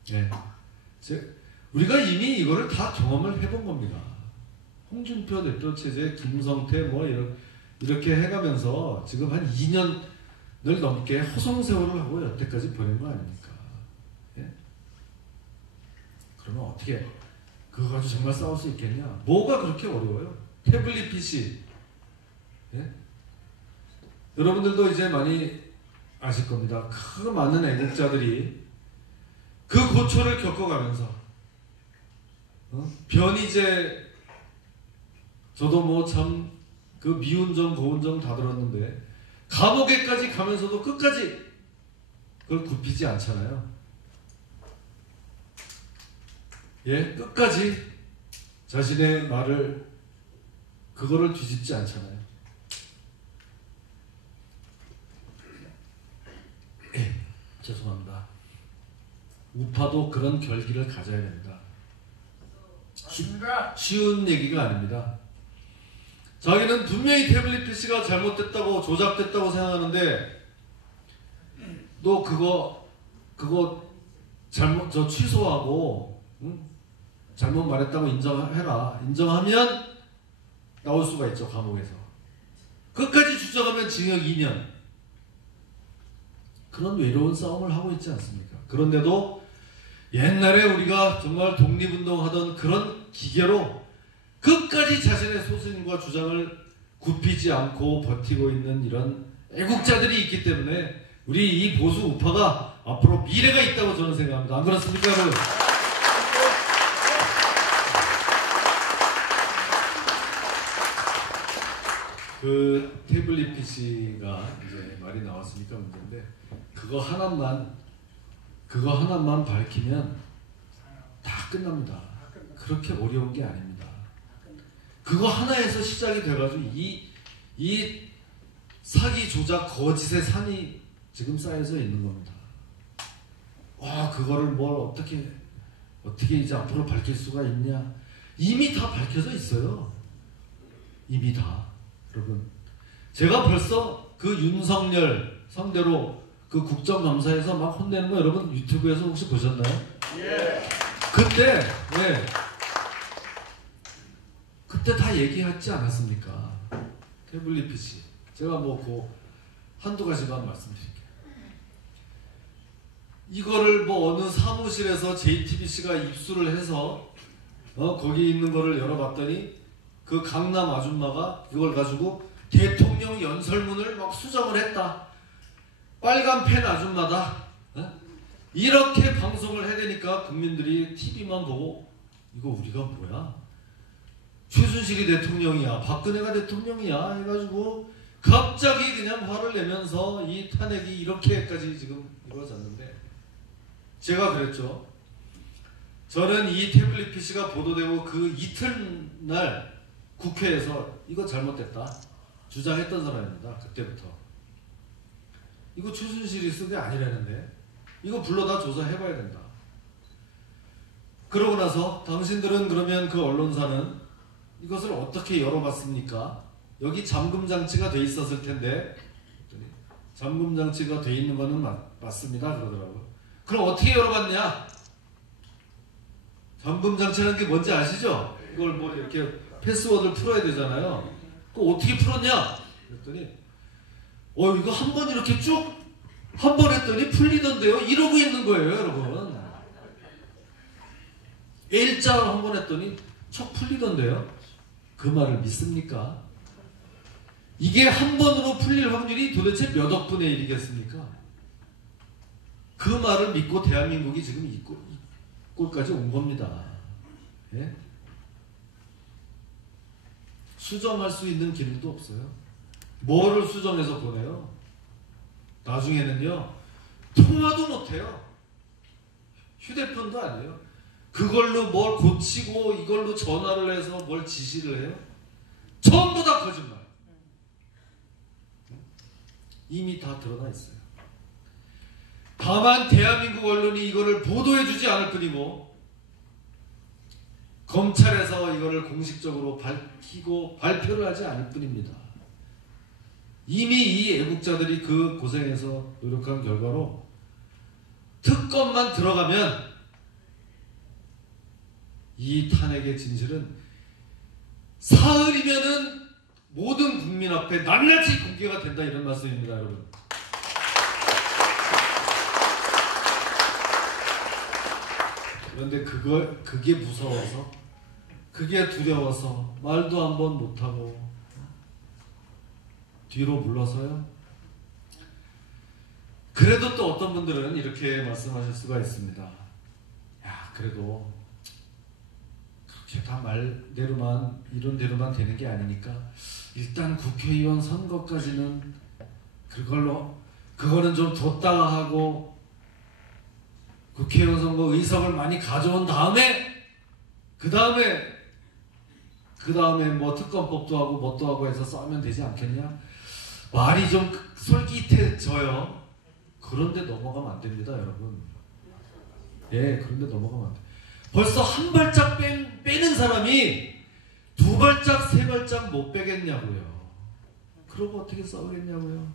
네. 우리가 이미 이거를 다 경험을 해본 겁니다. 홍준표 대표 체제, 김성태 뭐 이렇게 해가면서 지금 한 2년을 넘게 허송세월을 하고 여태까지 보낸 거 아닙니까? 예? 그러면 어떻게 그거 가지고 정말 싸울 수 있겠냐? 뭐가 그렇게 어려워요? 태블릿 PC. 예? 여러분들도 이제 많이 아실 겁니다. 그 많은 애국자들이 그 고초를 겪어가면서 변희재 저도 뭐 참 그 미운 점 고운 점 다 들었는데 감옥에까지 가면서도 끝까지 그걸 굽히지 않잖아요. 예, 끝까지 자신의 말을 그거를 뒤집지 않잖아요. 죄송합니다. 우파도 그런 결기를 가져야 됩니다. 쉬운 얘기가 아닙니다. 자기는 분명히 태블릿 PC가 잘못됐다고 조작됐다고 생각하는데 너 그거 잘못 취소하고 응? 잘못 말했다고 인정해라. 인정하면 나올 수가 있죠. 감옥에서. 끝까지 주장하면 징역 2년. 그런 외로운 싸움을 하고 있지 않습니까? 그런데도 옛날에 우리가 정말 독립운동하던 그런 기계로 끝까지 자신의 소신과 주장을 굽히지 않고 버티고 있는 이런 애국자들이 있기 때문에 우리 이 보수 우파가 앞으로 미래가 있다고 저는 생각합니다. 안 그렇습니까, 여러분? 그 태블릿 PC가 이제 말이 나왔으니까 문제인데 그거 하나만 밝히면 다 끝납니다. 그렇게 어려운 게 아닙니다. 그거 하나에서 시작이 돼가지고 이 사기 조작 거짓의 산이 지금 쌓여져 있는 겁니다. 와, 그거를 뭘 어떻게 이제 앞으로 밝힐 수가 있냐? 이미 다 밝혀져 있어요. 이미 다. 여러분, 제가 벌써 그 윤석열 상대로 그 국정감사에서 막 혼내는 거 여러분 유튜브에서 혹시 보셨나요? 예. 그때 다 얘기하지 않았습니까? 태블릿 PC. 제가 뭐 그 한두 가지만 말씀드릴게요. 이거를 뭐 어느 사무실에서 JTBC가 입수를 해서 거기 있는 거를 열어봤더니 그 강남 아줌마가 이걸 가지고 대통령 연설문을 막 수정을 했다. 빨간 펜 아줌마다. 이렇게 방송을 해대니까 국민들이 TV만 보고 이거 우리가 뭐야? 최순실이 대통령이야, 박근혜가 대통령이야 해가지고 갑자기 그냥 화를 내면서 이 탄핵이 이렇게까지 지금 이루어졌는데 제가 그랬죠. 저는 이 태블릿 PC가 보도되고 그 이튿날 국회에서 이거 잘못됐다 주장했던 사람입니다. 그때부터. 이거 최순실이 쓴 게 아니라는데 이거 불러다 조사해봐야 된다. 그러고 나서 당신들은 그러면 그 언론사는 이것을 어떻게 열어봤습니까? 여기 잠금장치가 돼 있었을 텐데 잠금장치가 돼 있는 거는 맞습니다 그러더라고요. 그럼 어떻게 열어봤냐? 잠금장치라는 게 뭔지 아시죠? 이걸 뭐 이렇게 패스워드를 풀어야 되잖아요. 그거 어떻게 풀었냐? 그랬더니 이거 한 번 이렇게 쭉 한 번 했더니 풀리던데요? 이러고 있는 거예요 여러분. L자로 한 번 했더니 척 풀리던데요? 그 말을 믿습니까? 이게 한 번으로 풀릴 확률이 도대체 몇 억분의 1이겠습니까? 그 말을 믿고 대한민국이 지금 이 꼴까지 온 겁니다. 예? 수정할 수 있는 기능도 없어요. 뭐를 수정해서 보내요? 나중에는요, 통화도 못해요. 휴대폰도 아니에요. 그걸로 뭘 고치고 이걸로 전화를 해서 뭘 지시를 해요? 전부 다 거짓말. 이미 다 드러나 있어요. 다만 대한민국 언론이 이거를 보도해주지 않을 뿐이고 검찰에서 이거를 공식적으로 밝히고 발표를 하지 않을 뿐입니다. 이미 이 애국자들이 그 고생해서 노력한 결과로 특검만 들어가면 이 탄핵의 진실은 사흘이면은 모든 국민 앞에 낱낱이 공개가 된다, 이런 말씀입니다, 여러분. 그런데 그게 무서워서, 그게 두려워서 말도 한번 못하고 뒤로 물러서요. 그래도 또 어떤 분들은 이렇게 말씀하실 수가 있습니다. 야, 그래도 그렇게 다 말대로만, 이론대로만 되는 게 아니니까 일단 국회의원 선거까지는 그거는 좀 뒀다가 하고 국회의원 선거 의석을 많이 가져온 다음에 그 다음에 뭐 특검법도 하고 뭣도 하고 해서 싸우면 되지 않겠냐? 말이 좀 솔깃해져요. 그런데 넘어가면 안 됩니다, 여러분. 예, 그런데 넘어가면 안 돼. 벌써 한 발짝 빼는 사람이 두 발짝, 세 발짝 못 빼겠냐고요. 그러고 어떻게 싸우겠냐고요.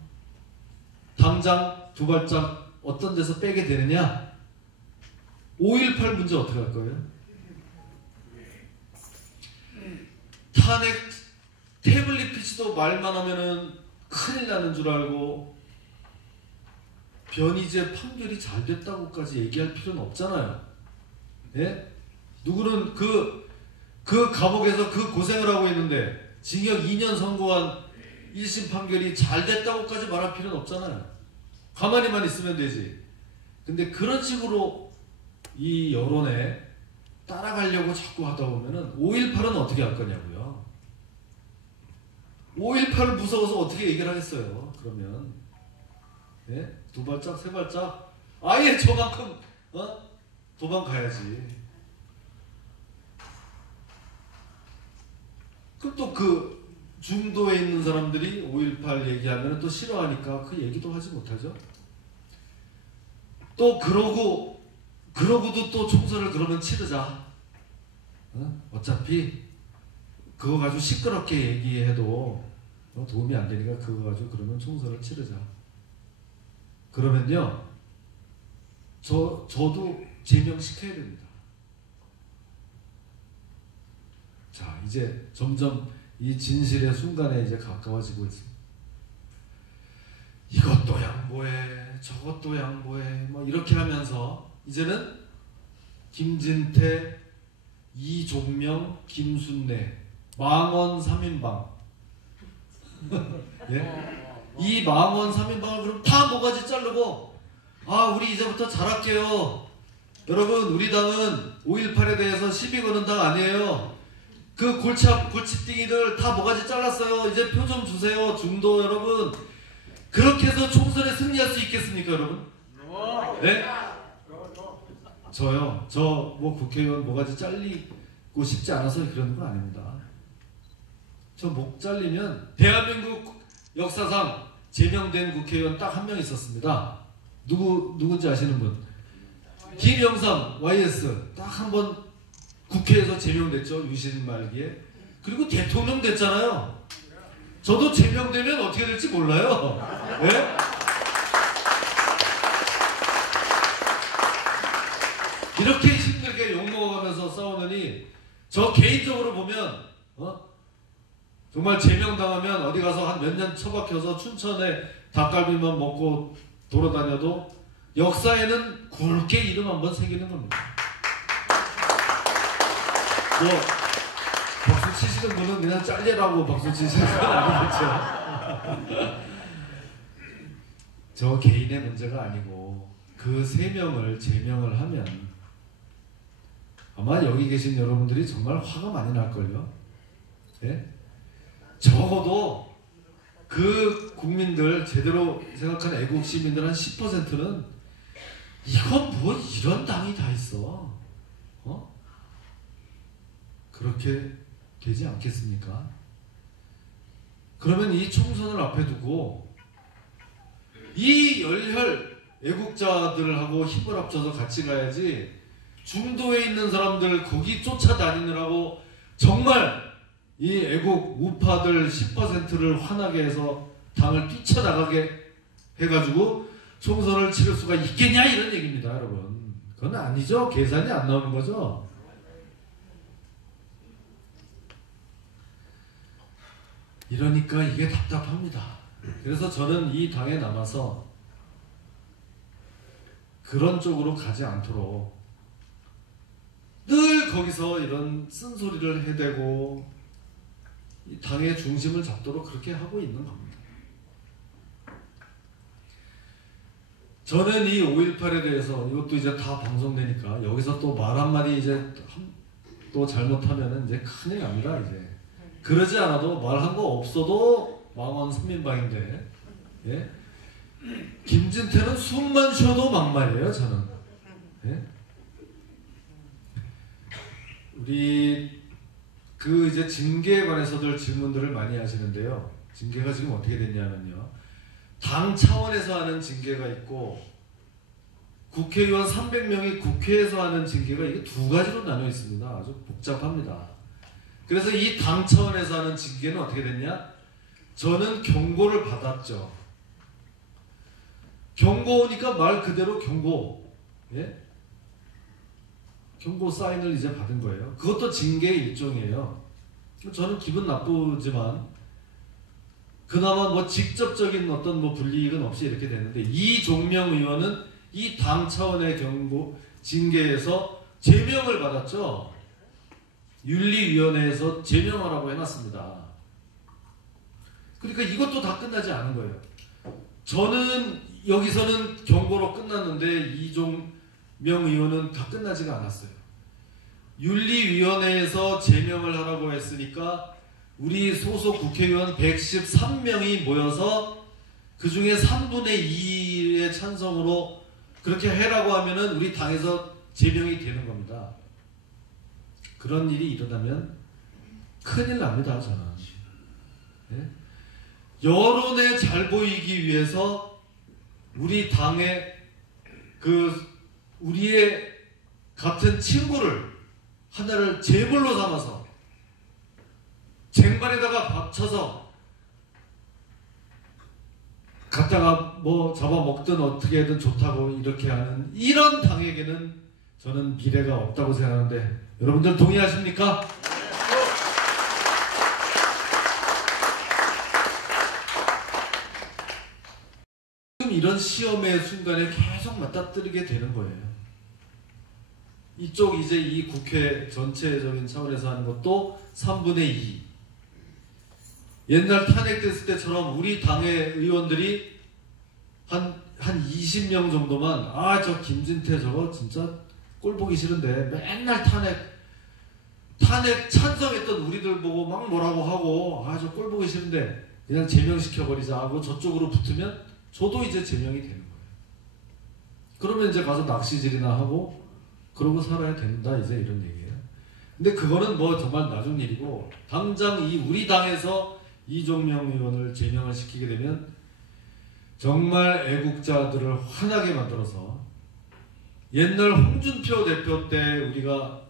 당장 두 발짝 어떤 데서 빼게 되느냐? 5.18 문제 어떻게 할 거예요? 탄핵 태블릿 PC도 말만 하면은 큰일 나는 줄 알고 변희재 판결이 잘 됐다고까지 얘기할 필요는 없잖아요. 예? 누구는 그 감옥에서 그 고생을 하고 있는데 징역 2년 선고한 1심 판결이 잘 됐다고까지 말할 필요는 없잖아요. 가만히만 있으면 되지. 근데 그런 식으로 이 여론에 따라가려고 자꾸 하다 보면은 5.18은 어떻게 할 거냐고요. 5.18을 무서워서 어떻게 얘기를 하겠어요. 그러면 예? 두 발짝, 세 발짝 아예 저만큼 도망가야지. 그럼 또 그 중도에 있는 사람들이 5.18 얘기하면 또 싫어하니까 그 얘기도 하지 못하죠. 또 그러고도 또 총선을 그러면 치르자. 어차피 그거 가지고 시끄럽게 얘기해도 도움이 안 되니까 그거 가지고 그러면 총선을 치르자. 그러면요, 저도 제명시켜야 됩니다. 자, 이제 점점 이 진실의 순간에 이제 가까워지고 있습니다. 이것도 양보해, 저것도 양보해, 뭐 이렇게 하면서 이제는 김진태, 이종명, 김순례, 망원 3인방. 예? 이 망원 3인방을 그럼 다 모가지 자르고, 우리 이제부터 잘할게요. 여러분, 우리 당은 5.18에 대해서 시비 거는 당 아니에요. 그 골칫띵이들 다 모가지 잘랐어요. 이제 표 좀 주세요. 중도 여러분. 그렇게 해서 총선에 승리할 수 있겠습니까, 여러분? 네? 저요. 저 뭐 국회의원 모가지 잘리고 싶지 않아서 그러는 건 아닙니다. 저 목 잘리면 대한민국 역사상 제명된 국회의원 딱 한 명 있었습니다. 누군지 아시는 분? 김영삼 YS 딱 한 번 국회에서 제명됐죠. 유신 말기에. 그리고 대통령 됐잖아요. 저도 제명되면 어떻게 될지 몰라요. 네? 이렇게 힘들게 욕먹어가면서 싸우느니 저 개인적으로 보면 정말 제명당하면 어디 가서 한 몇 년 처박혀서 춘천에 닭갈비만 먹고 돌아다녀도 역사에는 굵게 이름 한번 새기는 겁니다. 뭐 박수 치시는 분은 그냥 잘리라고 박수 치시는 건 아니겠죠. 저 개인의 문제가 아니고 그 3명을 제명을 하면 아마 여기 계신 여러분들이 정말 화가 많이 날걸요. 예? 적어도 그 국민들 제대로 생각하는 애국 시민들 한 10%는 이건 뭐 이런 당이 다 있어. 그렇게 되지 않겠습니까? 그러면 이 총선을 앞에 두고 이 열혈 애국자들하고 힘을 합쳐서 같이 가야지 중도에 있는 사람들 거기 쫓아다니느라고 정말 이 애국 우파들 10%를 화나게 해서 당을 뛰쳐나가게 해가지고 총선을 치를 수가 있겠냐 이런 얘기입니다, 여러분. 그건 아니죠. 계산이 안 나오는 거죠. 이러니까 이게 답답합니다. 그래서 저는 이 당에 남아서 그런 쪽으로 가지 않도록 늘 거기서 이런 쓴소리를 해대고 이 당의 중심을 잡도록 그렇게 하고 있는 겁니다. 저는 이 5.18에 대해서 이것도 이제 다 방송되니까 여기서 또 말 한마디 이제 또 잘못하면은 이제 큰일 납니다, 이제. 그러지 않아도 말한 거 없어도 망원 선민방인데, 예? 김진태는 숨만 쉬어도 막말이에요, 저는. 예? 우리 그 이제 징계에 관해서들 질문들을 많이 하시는데요. 징계가 지금 어떻게 됐냐면요. 당 차원에서 하는 징계가 있고 국회의원 300명이 국회에서 하는 징계가 이게 2가지로 나눠 있습니다. 아주 복잡합니다. 그래서 이 당 차원에서 하는 징계는 어떻게 됐냐? 저는 경고를 받았죠. 경고 오니까 말 그대로 경고, 예? 경고 사인을 이제 받은 거예요. 그것도 징계의 일종이에요. 저는 기분 나쁘지만 그나마 뭐 직접적인 어떤 뭐 불이익은 없이 이렇게 됐는데 이종명 의원은 이 당 차원의 경고 징계에서 제명을 받았죠. 윤리위원회에서 제명하라고 해놨습니다. 그러니까 이것도 다 끝나지 않은 거예요. 저는 여기서는 경고로 끝났는데 이종명 의원은 다 끝나지가 않았어요. 윤리위원회에서 제명을 하라고 했으니까 우리 소속 국회의원 113명이 모여서 그 중에 3분의 2의 찬성으로 그렇게 해라고 하면은 우리 당에서 제명이 되는 겁니다. 그런 일이 일어나면 큰일 납니다, 저는. 예? 여론에 잘 보이기 위해서 우리 당의 우리의 같은 친구를 하나를 제물로 삼아서 쟁반에다가 밥 쳐서 갖다가 뭐 잡아먹든 어떻게든 좋다고 이렇게 하는 이런 당에게는 저는 미래가 없다고 생각하는데 여러분들 동의하십니까? 지금 이런 시험의 순간에 계속 맞닥뜨리게 되는 거예요. 이쪽 이제 이 국회 전체적인 차원에서 하는 것도 3분의 2. 옛날 탄핵됐을 때처럼 우리 당의 의원들이 한 20명 정도만 저 김진태 저거 진짜 꼴 보기 싫은데 맨날 탄핵 찬성했던 우리들 보고 막 뭐라고 하고 저 꼴 보기 싫은데 그냥 제명시켜버리자 하고 저쪽으로 붙으면 저도 이제 제명이 되는 거예요. 그러면 이제 가서 낚시질이나 하고 그러고 살아야 된다 이제 이런 얘기예요. 근데 그거는 뭐 정말 나중 일이고 당장 이 우리 당에서 이종명 의원을 제명을 시키게 되면 정말 애국자들을 화나게 만들어서 옛날 홍준표 대표 때 우리가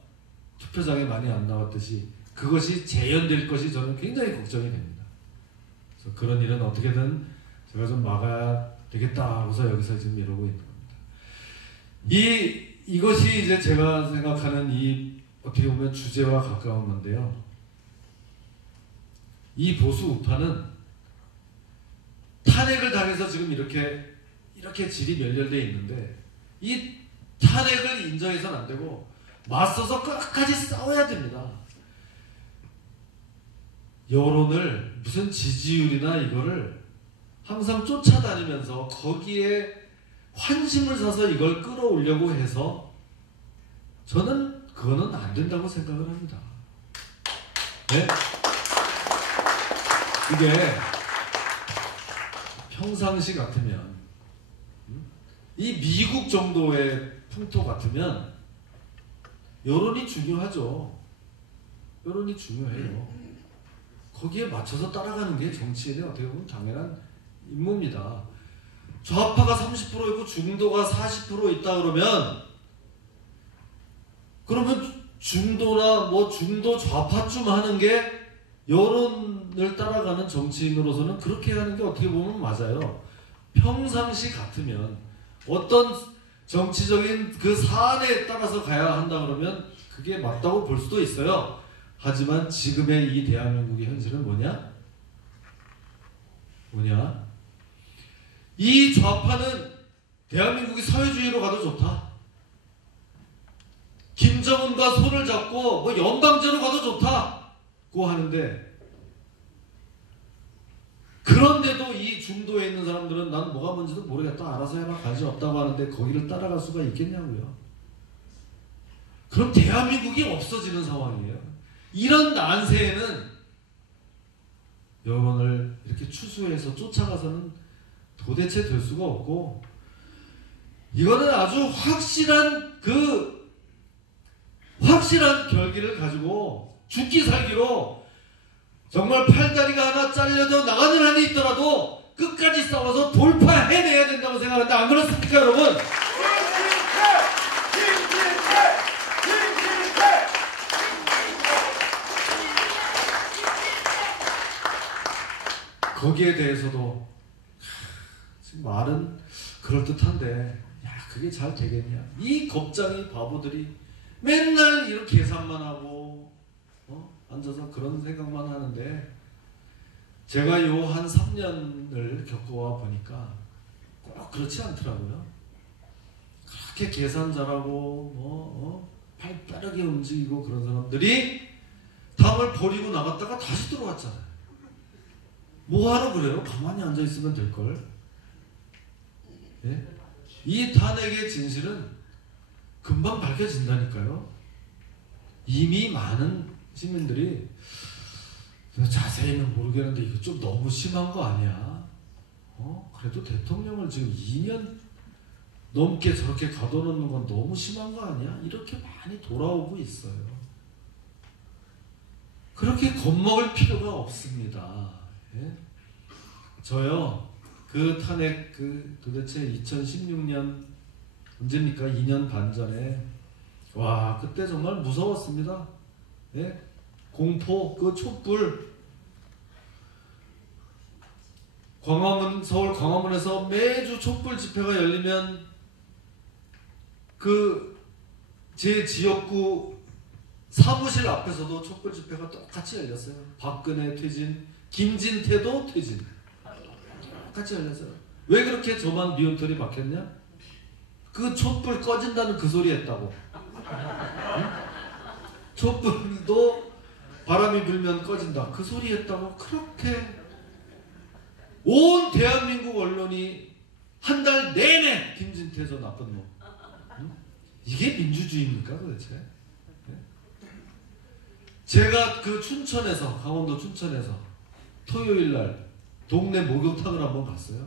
투표장에 많이 안 나왔듯이 그것이 재현될 것이 저는 굉장히 걱정이 됩니다. 그래서 그런 일은 어떻게든 제가 좀 막아야 되겠다 하고서 여기서 지금 이러고 있는 겁니다. 이것이 이제 제가 생각하는 이 어떻게 보면 주제와 가까운 건데요. 이 보수 우파는 탄핵을 당해서 지금 이렇게 질이 멸렬되어 있는데 이 탄핵을 인정해서는 안 되고 맞서서 끝까지 싸워야 됩니다. 여론을 무슨 지지율이나 이거를 항상 쫓아다니면서 거기에 환심을 사서 이걸 끌어오려고 해서 저는 그거는 안 된다고 생각을 합니다. 네? 이게 평상시 같으면 이 미국 정도의 풍토 같으면 여론이 중요하죠. 여론이 중요해요. 거기에 맞춰서 따라가는 게 정치인의 어떻게 보면 당연한 임무입니다. 좌파가 30%이고 중도가 40% 있다 그러면 중도나 뭐 중도 좌파쯤 하는 게 여론을 따라가는 정치인으로서는 그렇게 하는 게 어떻게 보면 맞아요. 평상시 같으면 어떤 정치적인 그 사안에 따라서 가야 한다 그러면 그게 맞다고 볼 수도 있어요. 하지만 지금의 이 대한민국의 현실은 뭐냐? 이 좌파는 대한민국이 사회주의로 가도 좋다. 김정은과 손을 잡고 뭐 연방제로 가도 좋다고 하는데, 그런데도 이 중도에 있는 사람들은 난 뭐가 뭔지도 모르겠다, 알아서 해라, 관심 없다고 하는데 거기를 따라갈 수가 있겠냐고요. 그럼 대한민국이 없어지는 상황이에요. 이런 난세에는 여론을 이렇게 추수해서 쫓아가서는 도대체 될 수가 없고, 이거는 아주 확실한 결기를 가지고 죽기 살기로 정말 팔다리가 하나 잘려도 나가는 한이 있더라도 끝까지 싸워서 돌파해내야 된다고 생각하는데, 안 그렇습니까 여러분? 거기에 대해서도 지금 말은 그럴듯한데, 야, 그게 잘 되겠냐? 이 겁쟁이 바보들이 맨날 이런 계산만 하고 앉아서 그런 생각만 하는데, 제가 요 한 3년을 겪어와 보니까 꼭 그렇지 않더라고요. 그렇게 계산 잘하고 발 빠르게 움직이고 그런 사람들이 당을 버리고 나갔다가 다시 들어왔잖아요. 뭐하러 그래요? 가만히 앉아있으면 될걸. 예? 이 탄핵의 진실은 금방 밝혀진다니까요. 이미 많은 시민들이 자세히는 모르겠는데 이거 좀 너무 심한 거 아니야? 그래도 대통령을 지금 2년 넘게 저렇게 가둬놓는 건 너무 심한 거 아니야? 이렇게 많이 돌아오고 있어요. 그렇게 겁먹을 필요가 없습니다. 예? 저요, 그 탄핵 도대체 2016년 언제입니까? 2년 반 전에, 와, 그때 정말 무서웠습니다. 예? 공포, 그 촛불, 서울 광화문에서 매주 촛불 집회가 열리면 제 지역구 사무실 앞에서도 촛불 집회가 똑같이 열렸어요. 박근혜 퇴진, 김진태도 퇴진, 똑같이 열렸어요. 왜 그렇게 저만 미운털이 박혔냐? 그 촛불 꺼진다는 그 소리 했다고. 응? 촛불도 바람이 불면 꺼진다, 그 소리 했다고. 그렇게 온 대한민국 언론이 한 달 내내 김진태 저 나쁜 놈. 응? 이게 민주주의입니까 도대체? 네? 제가 그 춘천에서, 강원도 춘천에서 토요일날 동네 목욕탕을 한번 갔어요.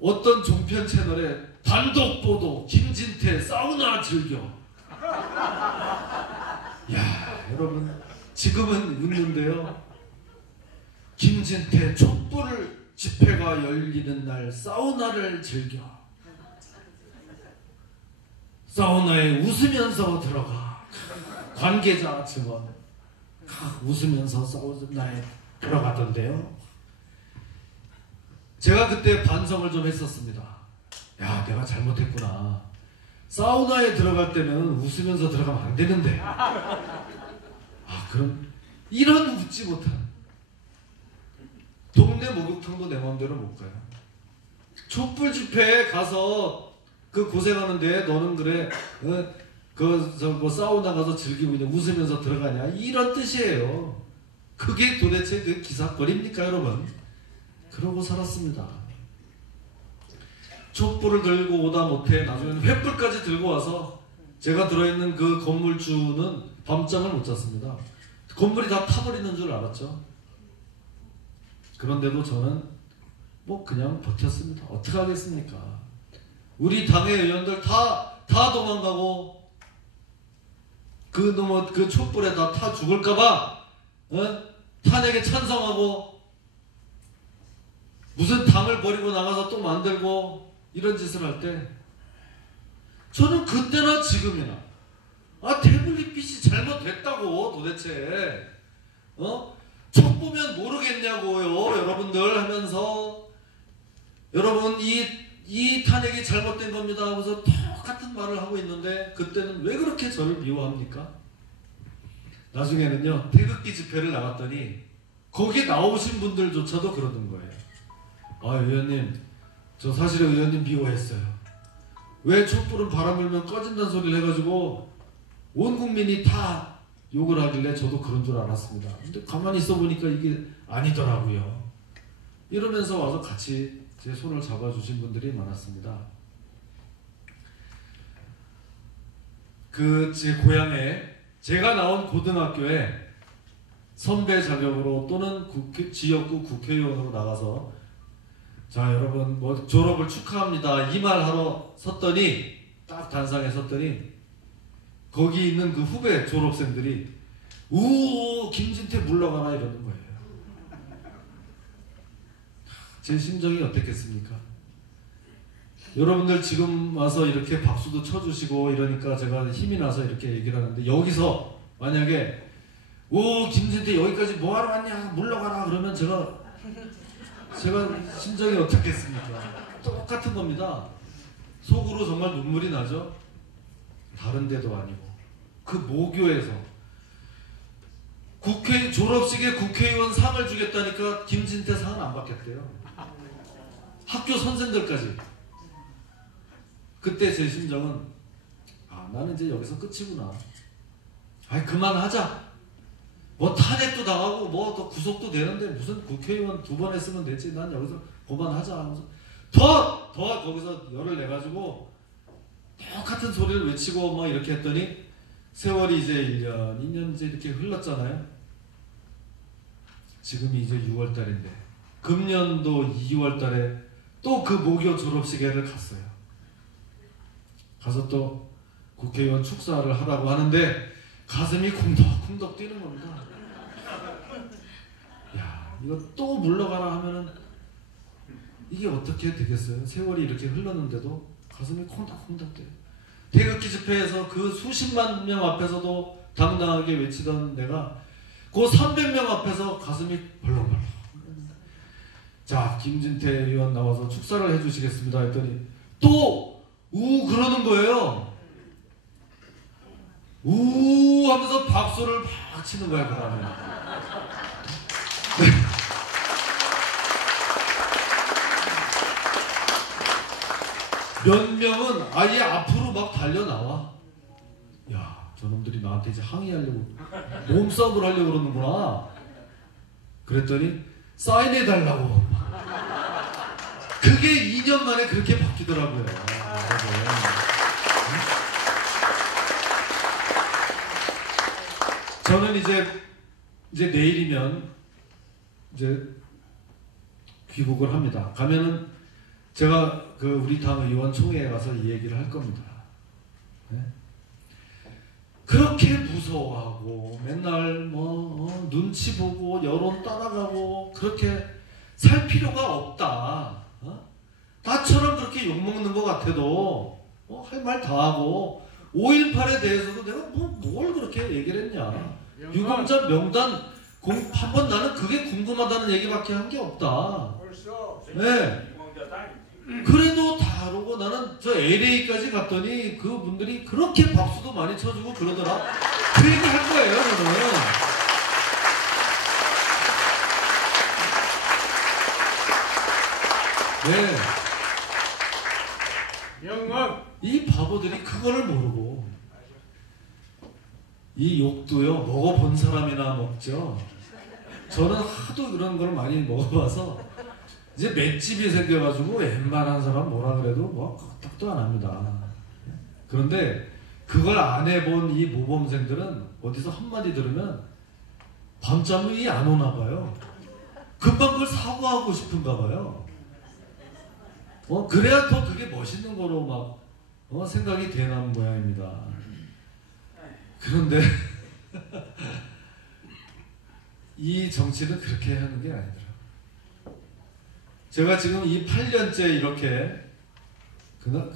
어떤 종편 채널에 단독 보도, 김진태 사우나 즐겨. 야, 여러분, 지금은 웃는데요, 김진태 촛불 집회가 열리는 날 사우나를 즐겨. 사우나에 웃으면서 들어가. 관계자 증언. 웃으면서 사우나에 들어가던데요. 제가 그때 반성을 좀 했었습니다. 야, 내가 잘못했구나. 사우나에 들어갈 때는 웃으면서 들어가면 안 되는데. 그럼 이런 웃지 못한 동네 목욕탕도 내 마음대로 못 가요. 촛불 집회에 가서 그 고생하는데 너는 그래 뭐 사우나 가서 즐기고 그냥 웃으면서 들어가냐, 이런 뜻이에요. 그게 도대체 그 기사거리입니까 여러분? 그러고 살았습니다. 촛불을 들고 오다 못해 나중에는 횃불까지 들고 와서 제가 들어있는 그 건물주는 밤잠을 못 잤습니다. 건물이 다 타버리는 줄 알았죠. 그런데도 저는 뭐 그냥 버텼습니다. 어떻게 하겠습니까? 우리 당의 의원들 다 도망가고 그 촛불에 다 타 죽을까봐 탄핵에 찬성하고 무슨 당을 버리고 나가서 또 만들고 이런 짓을 할 때 저는 그때나 지금이나 태블릿 PC 잘못됐다고 도대체 척 보면 모르겠냐고요 여러분들 하면서 여러분 이 탄핵이 잘못된 겁니다 하면서 똑같은 말을 하고 있는데 그때는 왜 그렇게 저를 미워합니까? 나중에는요 태극기 집회를 나갔더니 거기 나오신 분들조차도 그러는 거예요. 의원님 저 사실은 의원님 미워했어요. 왜 촛불은 바람 불면 꺼진다는 소리를 해가지고 온 국민이 다 욕을 하길래 저도 그런 줄 알았습니다. 근데 가만히 있어 보니까 이게 아니더라고요. 이러면서 와서 같이 제 손을 잡아주신 분들이 많았습니다. 제 고향에 제가 나온 고등학교에 선배 자격으로 또는 지역구 국회의원으로 나가서 자 여러분 뭐 졸업을 축하합니다 이 말 하러 섰더니 딱 단상에 섰더니 거기 있는 그 후배 졸업생들이 우 김진태 물러가라 이러는 거예요. 제 심정이 어땠겠습니까? 여러분들 지금 와서 이렇게 박수도 쳐주시고 이러니까 제가 힘이 나서 이렇게 얘기를 하는데 여기서 만약에 오 김진태 여기까지 뭐하러 왔냐 물러가라 그러면 제가 심정이 어떻겠습니까? 똑같은 겁니다. 속으로 정말 눈물이 나죠. 다른 데도 아니고 그 모교에서 국회 졸업식에 국회의원 상을 주겠다니까 김진태 상은 안 받겠대요. 학교 선생들까지. 그때 제 심정은 나는 이제 여기서 끝이구나. 그만하자. 뭐 탄핵도 당하고 뭐 더 구속도 되는데 무슨 국회의원 2번 했으면 됐지. 난 여기서 그만하자 하면서 더 거기서 열을 내가지고 똑같은 소리를 외치고 막 이렇게 했더니 세월이 이제 1년, 2년 이제 이렇게 흘렀잖아요. 지금이 이제 6월달인데 금년도 2월달에 또 그 모교 졸업식에를 갔어요. 가서 또 국회의원 축사를 하라고 하는데 가슴이 쿵덕쿵덕 뛰는 겁니다. 야, 이거 또 물러가라 하면은 이게 어떻게 되겠어요? 세월이 이렇게 흘렀는데도 가슴이 콩닥콩닥 뛰어요. 태극기 집회에서 그 수십만 명 앞에서도 당당하게 외치던 내가 그 300명 앞에서 가슴이 벌렁벌렁. 자, 김진태 의원 나와서 축사를 해주시겠습니다 했더니 또 그러는 거예요. 하면서 박수를 막 치는 거야 그 다음에. 몇 명은 아예 앞으로 막 달려나와. 야, 저놈들이 나한테 이제 항의하려고 몸싸움을 하려고 그러는구나. 그랬더니 사인해달라고. 그게 2년 만에 그렇게 바뀌더라고요. 저는 이제 내일이면 이제 귀국을 합니다. 가면은 제가 그 우리 당 의원 총회에 가서 이 얘기를 할 겁니다. 네? 그렇게 무서워하고 맨날 뭐 눈치 보고 여론 따라가고 그렇게 살 필요가 없다. 나처럼 그렇게 욕먹는 것 같아도 할 말 다 하고 5.18에 대해서도 내가 뭘 그렇게 얘기를 했냐. 유공자 명단 한번 나는 그게 궁금하다는 얘기밖에 한 게 없다. 네. 그래도 다르고 나는 저 LA까지 갔더니 그분들이 그렇게 박수도 많이 쳐주고 그러더라. 그 얘기 할 거예요 저는. 네. 이 바보들이 그거를 모르고 이 욕도요 먹어본 사람이나 먹죠. 저는 하도 그런 걸 많이 먹어봐서 이제 맷집이 생겨가지고 웬만한 사람 뭐라 그래도 뭐 끄떡도 안 합니다. 그런데 그걸 안 해본 이 모범생들은 어디서 한마디 들으면 밤잠이 안 오나 봐요. 금방 그걸 사고하고 싶은가 봐요. 그래야 더 그게 멋있는 거로 막 생각이 되는 모양입니다. 그런데 이 정치는 그렇게 하는 게 아니더라고요. 제가 지금 이 8년째 이렇게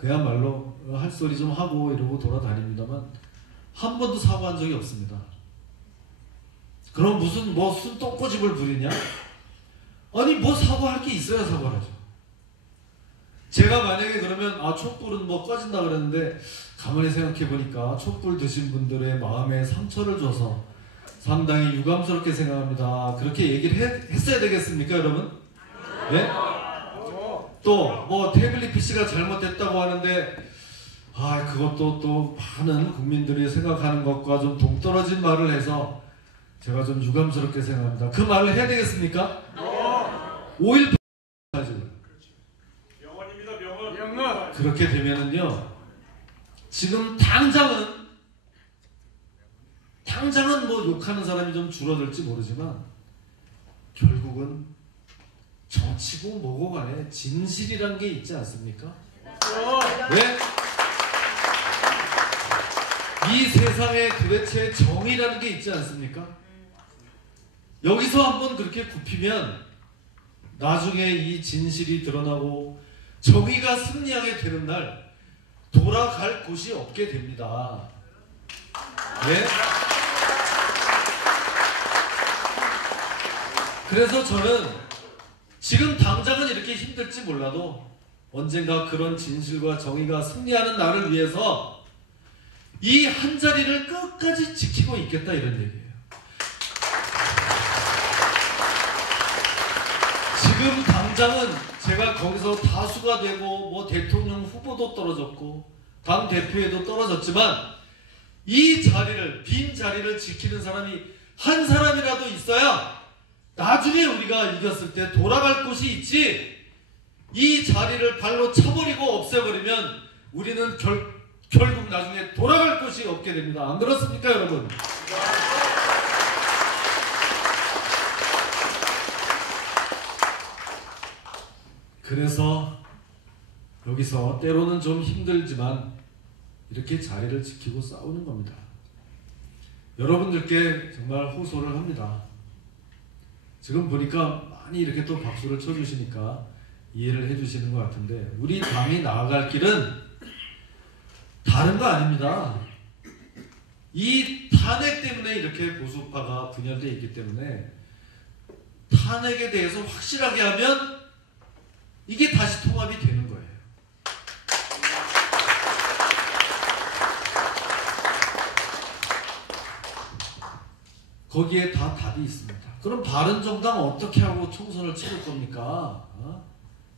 그야말로 할 소리 좀 하고 이러고 돌아다닙니다만 한 번도 사과한 적이 없습니다. 그럼 무슨 똥꼬집을 부리냐? 아니 뭐 사과할 게 있어야 사과를 하죠. 제가 만약에 그러면 촛불은 뭐 꺼진다 그랬는데 가만히 생각해 보니까 촛불 드신 분들의 마음에 상처를 줘서 상당히 유감스럽게 생각합니다. 그렇게 얘기를 했어야 되겠습니까, 여러분? 예? 또 뭐 태블릿 PC가 잘못됐다고 하는데 그것도 또 많은 국민들이 생각하는 것과 좀 동떨어진 말을 해서 제가 좀 유감스럽게 생각합니다. 그 말을 해야 되겠습니까? 5.18 명언입니다. 명언. 그렇게 되면은요, 지금 당장은 뭐 욕하는 사람이 좀 줄어들지 모르지만 결국은 정치고 뭐고 간에 진실이란 게 있지 않습니까? 왜? 이 세상에 도대체 정의라는 게 있지 않습니까? 여기서 한번 그렇게 굽히면 나중에 이 진실이 드러나고 정의가 승리하게 되는 날 돌아갈 곳이 없게 됩니다. 네? 그래서 저는 지금 당장은 이렇게 힘들지 몰라도 언젠가 그런 진실과 정의가 승리하는 날을 위해서 이 한 자리를 끝까지 지키고 있겠다 이런 얘기예요. 지금 당장은 제가 거기서 다수가 되고 뭐 대통령 후보도 떨어졌고 당 대표에도 떨어졌지만 이 자리를, 빈 자리를 지키는 사람이 한 사람이라도 있어야 나중에 우리가 이겼을 때 돌아갈 곳이 있지, 이 자리를 발로 쳐버리고 없애버리면 우리는 결국 나중에 돌아갈 곳이 없게 됩니다. 안 그렇습니까, 여러분? 그래서 여기서 때로는 좀 힘들지만 이렇게 자리를 지키고 싸우는 겁니다. 여러분들께 정말 호소를 합니다. 지금 보니까 많이 이렇게 또 박수를 쳐주시니까 이해를 해주시는 것 같은데, 우리 당이 나아갈 길은 다른 거 아닙니다. 이 탄핵 때문에 이렇게 보수파가 분열되어 있기 때문에 탄핵에 대해서 확실하게 하면 이게 다시 통합이 되는 거예요. 거기에 다 답이 있습니다. 그럼 바른정당 어떻게 하고 총선을 치를 겁니까?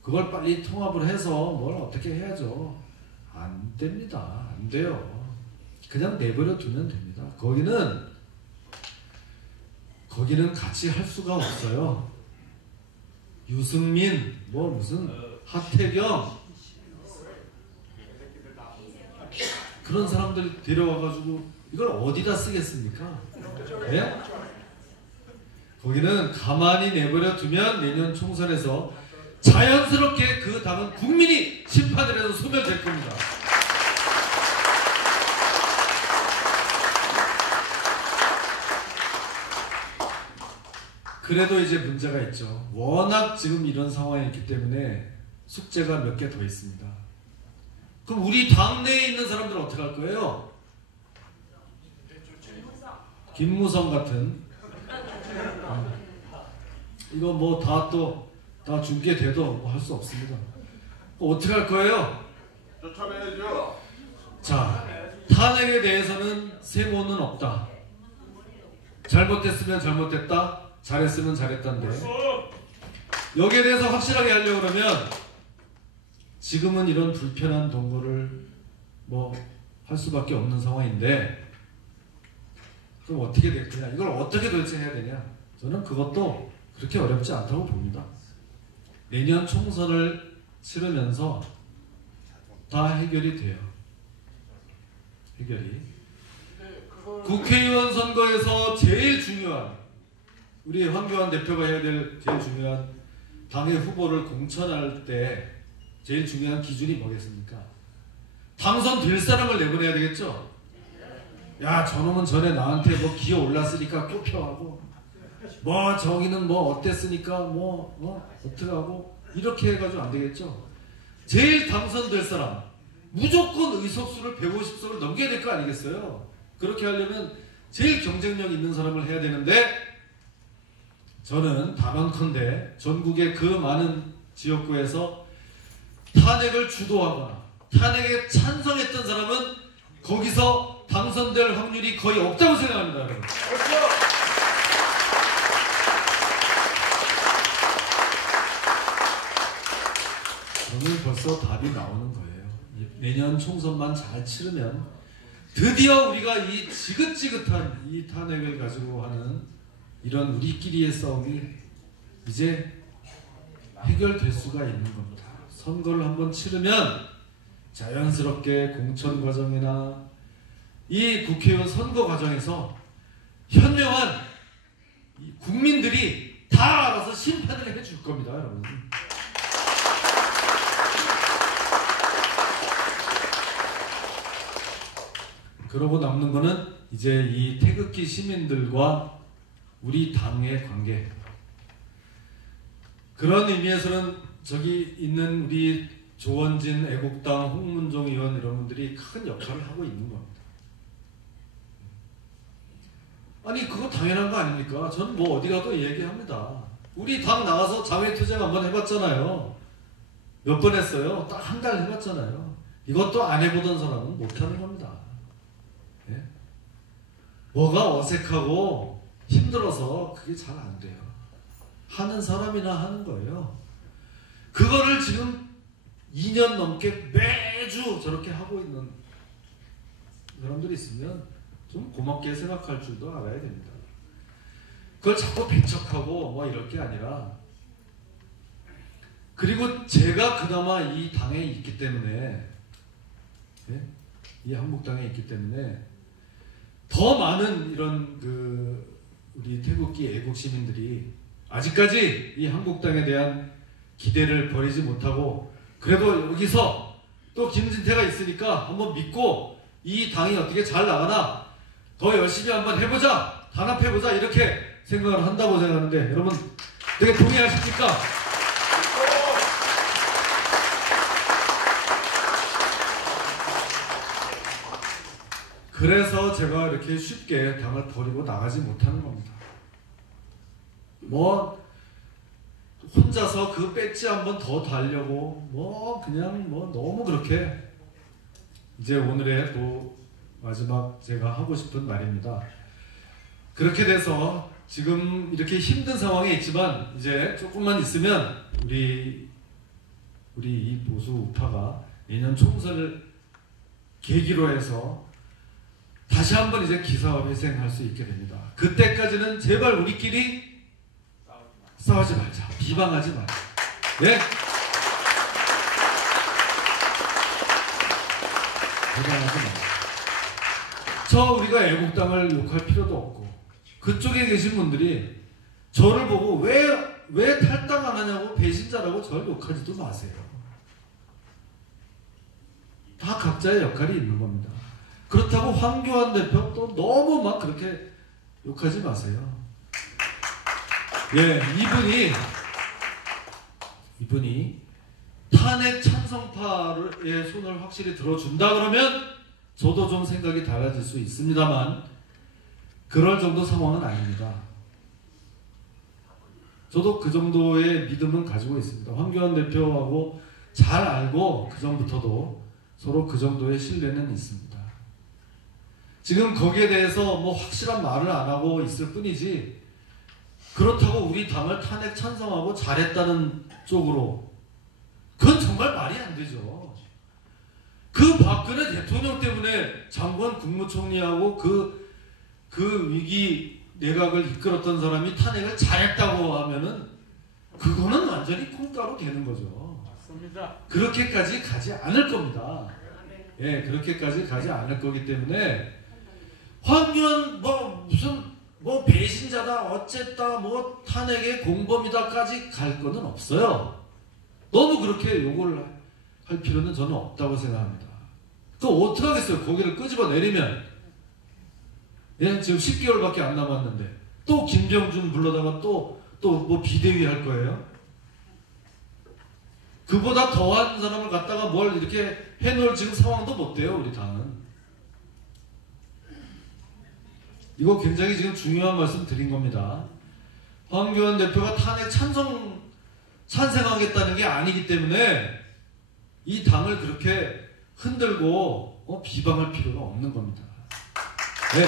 그걸 빨리 통합을 해서 뭘 어떻게 해야죠. 안 됩니다. 안 돼요. 그냥 내버려 두면 됩니다. 거기는 같이 할 수가 없어요. 유승민, 뭐 무슨 하태경 그런 사람들 데려와가지고 이걸 어디다 쓰겠습니까? 네? 거기는 가만히 내버려 두면 내년 총선에서 자연스럽게 그 당은 국민이 심판을 해서 소멸될 겁니다. 그래도 이제 문제가 있죠. 워낙 지금 이런 상황이 있기 때문에 숙제가 몇 개 더 있습니다. 그럼 우리 당내에 있는 사람들은 어떻게 할 거예요? 김무성 같은 이거 뭐 다 중계돼도 할 수 없습니다. 어떻게 할 거예요? 쫓아내야죠. 자, 탄핵에 대해서는 세모는 없다. 잘못됐으면 잘못됐다, 잘했으면 잘했다인데 여기에 대해서 확실하게 하려고 그러면 지금은 이런 불편한 동거를 뭐 할 수밖에 없는 상황인데, 그럼 어떻게 될 거냐? 이걸 어떻게 도대체 해야 되냐? 저는 그것도 그렇게 어렵지 않다고 봅니다. 내년 총선을 치르면서 다 해결이 돼요. 해결이. 국회의원 선거에서 제일 중요한, 우리 황교안 대표가 해야 될 제일 중요한 당의 후보를 공천할 때 제일 중요한 기준이 뭐겠습니까? 당선될 사람을 내보내야 되겠죠? 야, 저놈은 전에 나한테 뭐 기어 올랐으니까 꼽혀하고, 뭐 저기는 뭐 어땠으니까 뭐 어떡하고, 이렇게 해가지고 안 되겠죠? 제일 당선될 사람, 무조건 의석수를 150석을 넘겨야 될 거 아니겠어요? 그렇게 하려면 제일 경쟁력 있는 사람을 해야 되는데, 저는 단언컨대 전국의 그 많은 지역구에서 탄핵을 주도하거나 탄핵에 찬성했던 사람은 거기서 당선될 확률이 거의 없다고 생각합니다, 여러분. 저는 벌써 답이 나오는 거예요. 내년 총선만 잘 치르면 드디어 우리가 이 지긋지긋한 이 탄핵을 가지고 하는 이런 우리끼리의 싸움이 이제 해결될 수가 있는 겁니다. 선거를 한번 치르면 자연스럽게 공천 과정이나 이 국회의원 선거 과정에서 현명한 국민들이 다 알아서 심판을 해줄 겁니다, 여러분. 그러고 남는 거는 이제 이 태극기 시민들과 우리 당의 관계. 그런 의미에서는 저기 있는 우리 조원진 애국당 홍문종 의원 이런 분들이 큰 역할을 하고 있는 겁니다. 아니 그거 당연한 거 아닙니까? 저는 뭐 어디 가도 얘기합니다. 우리 당 나가서 장외투쟁 한번 해봤잖아요. 몇 번 했어요? 딱 한 달 해봤잖아요. 이것도 안 해보던 사람은 못하는 겁니다. 예? 뭐가 어색하고 힘들어서 그게 잘 안 돼요. 하는 사람이나 하는 거예요. 그거를 지금 2년 넘게 매주 저렇게 하고 있는 사람들이 있으면 좀 고맙게 생각할 줄도 알아야 됩니다. 그걸 자꾸 배척하고 뭐 이럴 게 아니라, 그리고 제가 그나마 이 당에 있기 때문에, 네? 이 한국당에 있기 때문에 더 많은 이런 우리 태극기 애국 시민들이 아직까지 이 한국당에 대한 기대를 버리지 못하고, 그래도 여기서 또 김진태가 있으니까 한번 믿고 이 당이 어떻게 잘 나가나 더 열심히 한번 해보자, 단합해보자, 이렇게 생각을 한다고 생각하는데, 여러분 되게 동의하십니까? 그래서 제가 이렇게 쉽게 당을 버리고 나가지 못하는 겁니다. 뭐 혼자서 그 배지 한번 더 달려고 그냥 너무 그렇게, 이제 오늘의 또 마지막 제가 하고 싶은 말입니다. 그렇게 돼서 지금 이렇게 힘든 상황에 있지만 이제 조금만 있으면 우리 이 보수 우파가 내년 총선을 계기로 해서 다시 한번 이제 기사회생할 수 있게 됩니다. 그때까지는 제발 우리끼리 싸우지 말자. 비방하지 말자. 예? 비방하지 말자. 우리가 애국당을 욕할 필요도 없고, 그쪽에 계신 분들이 저를 보고 왜 탈당 안 하냐고 배신자라고 저를 욕하지도 마세요. 다 각자의 역할이 있는 겁니다. 그렇다고 황교안 대표 또 너무 막 그렇게 욕하지 마세요. 예, 이분이 탄핵 찬성파의 손을 확실히 들어준다 그러면 저도 좀 생각이 달라질 수 있습니다만, 그럴 정도 상황은 아닙니다. 저도 그 정도의 믿음은 가지고 있습니다. 황교안 대표하고 잘 알고 그 전부터도 서로 그 정도의 신뢰는 있습니다. 지금 거기에 대해서 뭐 확실한 말을 안 하고 있을 뿐이지, 그렇다고 우리 당을 탄핵 찬성하고 잘했다는 쪽으로, 그건 정말 말이 안 되죠. 그 박근혜 대통령 때문에 장관 국무총리하고 그 위기 내각을 이끌었던 사람이 탄핵을 잘했다고 하면은 그거는 완전히 콩가루 되는 거죠. 맞습니다. 그렇게까지 가지 않을 겁니다. 예, 그렇게까지 가지 않을 거기 때문에 황교안 뭐 무슨 뭐 배신자다 어쨌다 뭐 탄핵의 공범이다까지 갈 거는 없어요. 너무 그렇게 욕을 할 필요는 저는 없다고 생각합니다. 그 어떻게 하겠어요? 고개를 끄집어 내리면 예, 지금 10개월밖에 안 남았는데 또 김병준 불러다가 또 뭐 비대위 할 거예요? 그보다 더한 사람을 갖다가 뭘 이렇게 해놓을 지금 상황도 못 돼요, 우리 당은. 이거 굉장히 지금 중요한 말씀 드린 겁니다. 황교안 대표가 탄핵 찬성하겠다는 게 아니기 때문에 이 당을 그렇게 흔들고 비방할 필요가 없는 겁니다. 네.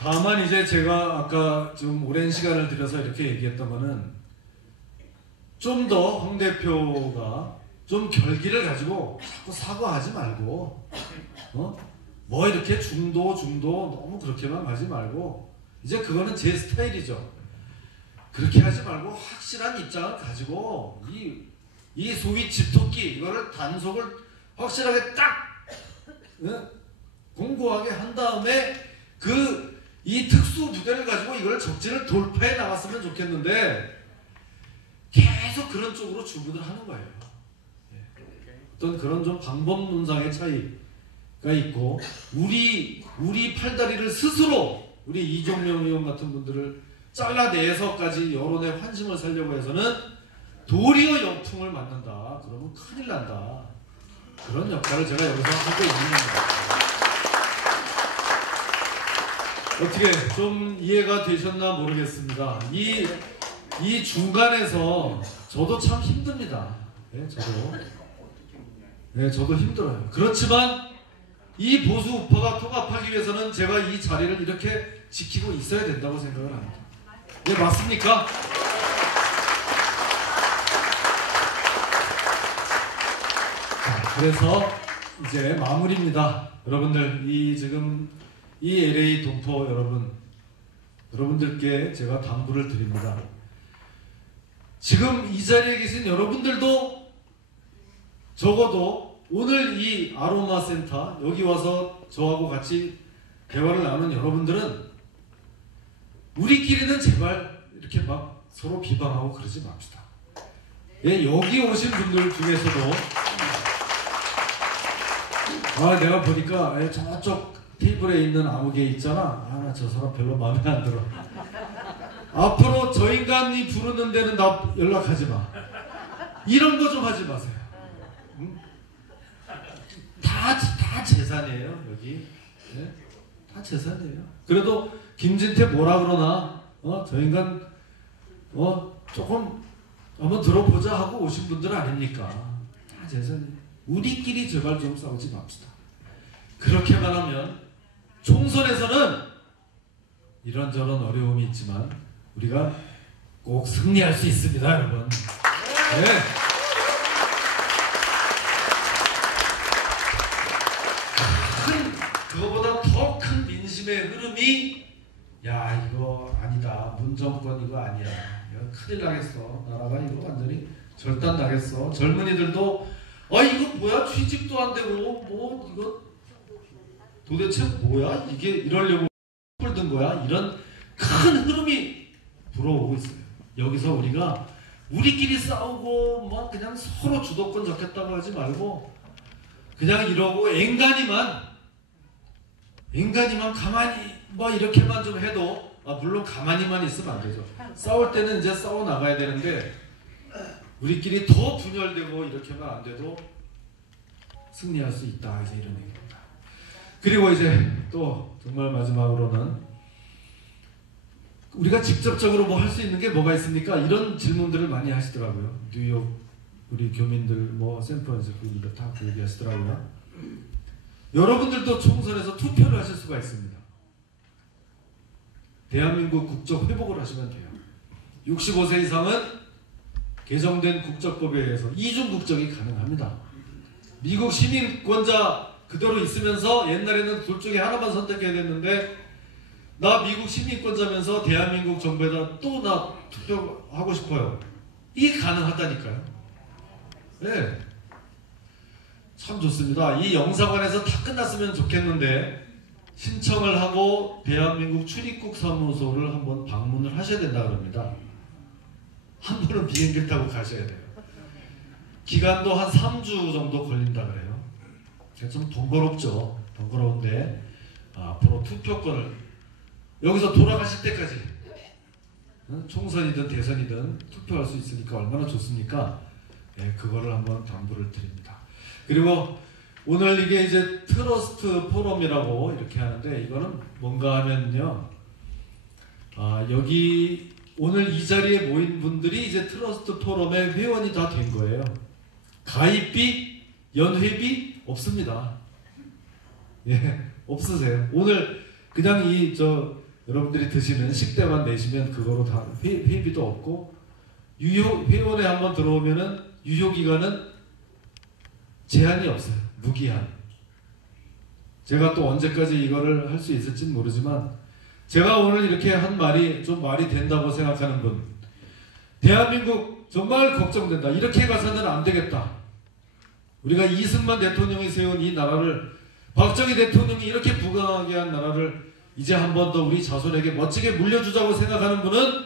다만 이제 제가 아까 좀 오랜 시간을 들여서 이렇게 얘기했던 거는 좀 더 황 대표가 좀 결기를 가지고 자꾸 사과하지 말고 뭐 이렇게 중도 너무 그렇게만 가지 말고 이제 그거는 제 스타일이죠. 그렇게 하지 말고 확실한 입장을 가지고 이 소위 집토끼 이거를 단속을 확실하게 딱 공고하게 한 다음에 이 특수 부대를 가지고 이걸 적진을 돌파해 나갔으면 좋겠는데 계속 그런 쪽으로 주문을 하는 거예요. 어떤 그런 좀 방법론상의 차이가 있고 우리 팔다리를 스스로 우리 이종명 의원 같은 분들을 잘라내서까지 여론의 환심을 살려고 해서는 도리어 역풍을 맞는다. 그러면 큰일 난다. 그런 역할을 제가 여기서 하고 있는 겁니다. 어떻게 좀 이해가 되셨나 모르겠습니다. 이 중간에서 저도 참 힘듭니다. 저도 힘들어요. 그렇지만 이 보수 우파가 통합하기 위해서는 제가 이 자리를 이렇게 지키고 있어야 된다고 생각을 합니다. 네, 맞습니까? 자, 그래서 이제 마무리입니다. 여러분들 지금 이 LA 동포 여러분들께 제가 당부를 드립니다. 지금 이 자리에 계신 여러분들도 적어도 오늘 이 아로마 센터 여기 와서 저하고 같이 대화를 나누는 여러분들은 우리끼리는 제발 이렇게 막 서로 비방하고 그러지 맙시다. 예, 여기 오신 분들 중에서도 내가 보니까 저쪽 테이블에 있는 아무개 있잖아. 나 저 사람 별로 마음에 안 들어. 앞으로 저 인간이 부르는 데는 나 연락하지 마. 이런 거 좀 하지 마세요. 응? 다 재산이에요, 여기. 네? 다 재산이에요. 그래도 김진태 뭐라 그러나, 저 인간, 조금 한번 들어보자 하고 오신 분들 아닙니까? 다 재산이에요. 우리끼리 제발 좀 싸우지 맙시다. 그렇게만 하면 총선에서는 이런저런 어려움이 있지만 우리가 꼭 승리할 수 있습니다, 여러분. 네. 그거보다 더 큰 민심의 흐름이 이거 아니다. 문정권 이거 아니야. 이거 큰일 나겠어. 나라가 이거 완전히 절단 나겠어. 젊은이들도 이거 뭐야? 취직도 안 되고 뭐 이거 도대체 뭐야? 이게 이러려고 든 거야? 이런 큰 흐름이 불어오고 있어요. 여기서 우리끼리 싸우고 뭐 그냥 서로 주도권 잡겠다고 하지 말고 그냥 이러고 인간이만 가만히 뭐 이렇게만 좀 해도 물론 가만히만 있으면 안 되죠. 싸울 때는 이제 싸워 나가야 되는데 우리끼리 더 분열되고 이렇게만 안 돼도 승리할 수 있다. 이제 이런 얘기입니다. 그리고 이제 또 정말 마지막으로는 우리가 직접적으로 뭐 할 수 있는 게 뭐가 있습니까? 이런 질문들을 많이 하시더라고요. 뉴욕 우리 교민들 뭐 샌프란시스코인들 다 그 얘기 하시더라고요. 여러분들도 총선에서 투표를 하실 수가 있습니다. 대한민국 국적 회복을 하시면 돼요. 65세 이상은 개정된 국적법에 의해서 이중 국적이 가능합니다. 미국 시민권자 그대로 있으면서 옛날에는 둘 중에 하나만 선택해야 됐는데 나 미국 시민권자면서 대한민국 정부에다 또 나 투표하고 싶어요. 이게 가능하다니까요. 네. 참 좋습니다. 이 영사관에서 다 끝났으면 좋겠는데 신청을 하고 대한민국 출입국 사무소를 한번 방문을 하셔야 된다 그럽니다. 한 번은 비행기를 타고 가셔야 돼요. 기간도 한 3주 정도 걸린다 그래요. 좀 번거롭죠. 번거로운데 앞으로 투표권을 여기서 돌아가실 때까지 총선이든 대선이든 투표할 수 있으니까 얼마나 좋습니까? 네, 그거를 한번 당부를 드립니다. 그리고 오늘 이게 이제 트러스트 포럼이라고 이렇게 하는데 이거는 뭔가 하면요. 여기 오늘 이 자리에 모인 분들이 이제 트러스트 포럼의 회원이 다 된 거예요. 가입비, 연회비 없습니다. 예, 없으세요. 오늘 그냥 여러분들이 드시는 식대만 내시면 그거로 다 회비도 없고 회원에 한번 들어오면은 유효 기간은 제한이 없어요. 무기한. 제가 또 언제까지 이거를 할 수 있을지는 모르지만 제가 오늘 이렇게 한 말이 좀 말이 된다고 생각하는 분, 대한민국 정말 걱정된다. 이렇게 가서는 안 되겠다. 우리가 이승만 대통령이 세운 이 나라를, 박정희 대통령이 이렇게 부강하게 한 나라를 이제 한 번 더 우리 자손에게 멋지게 물려주자고 생각하는 분은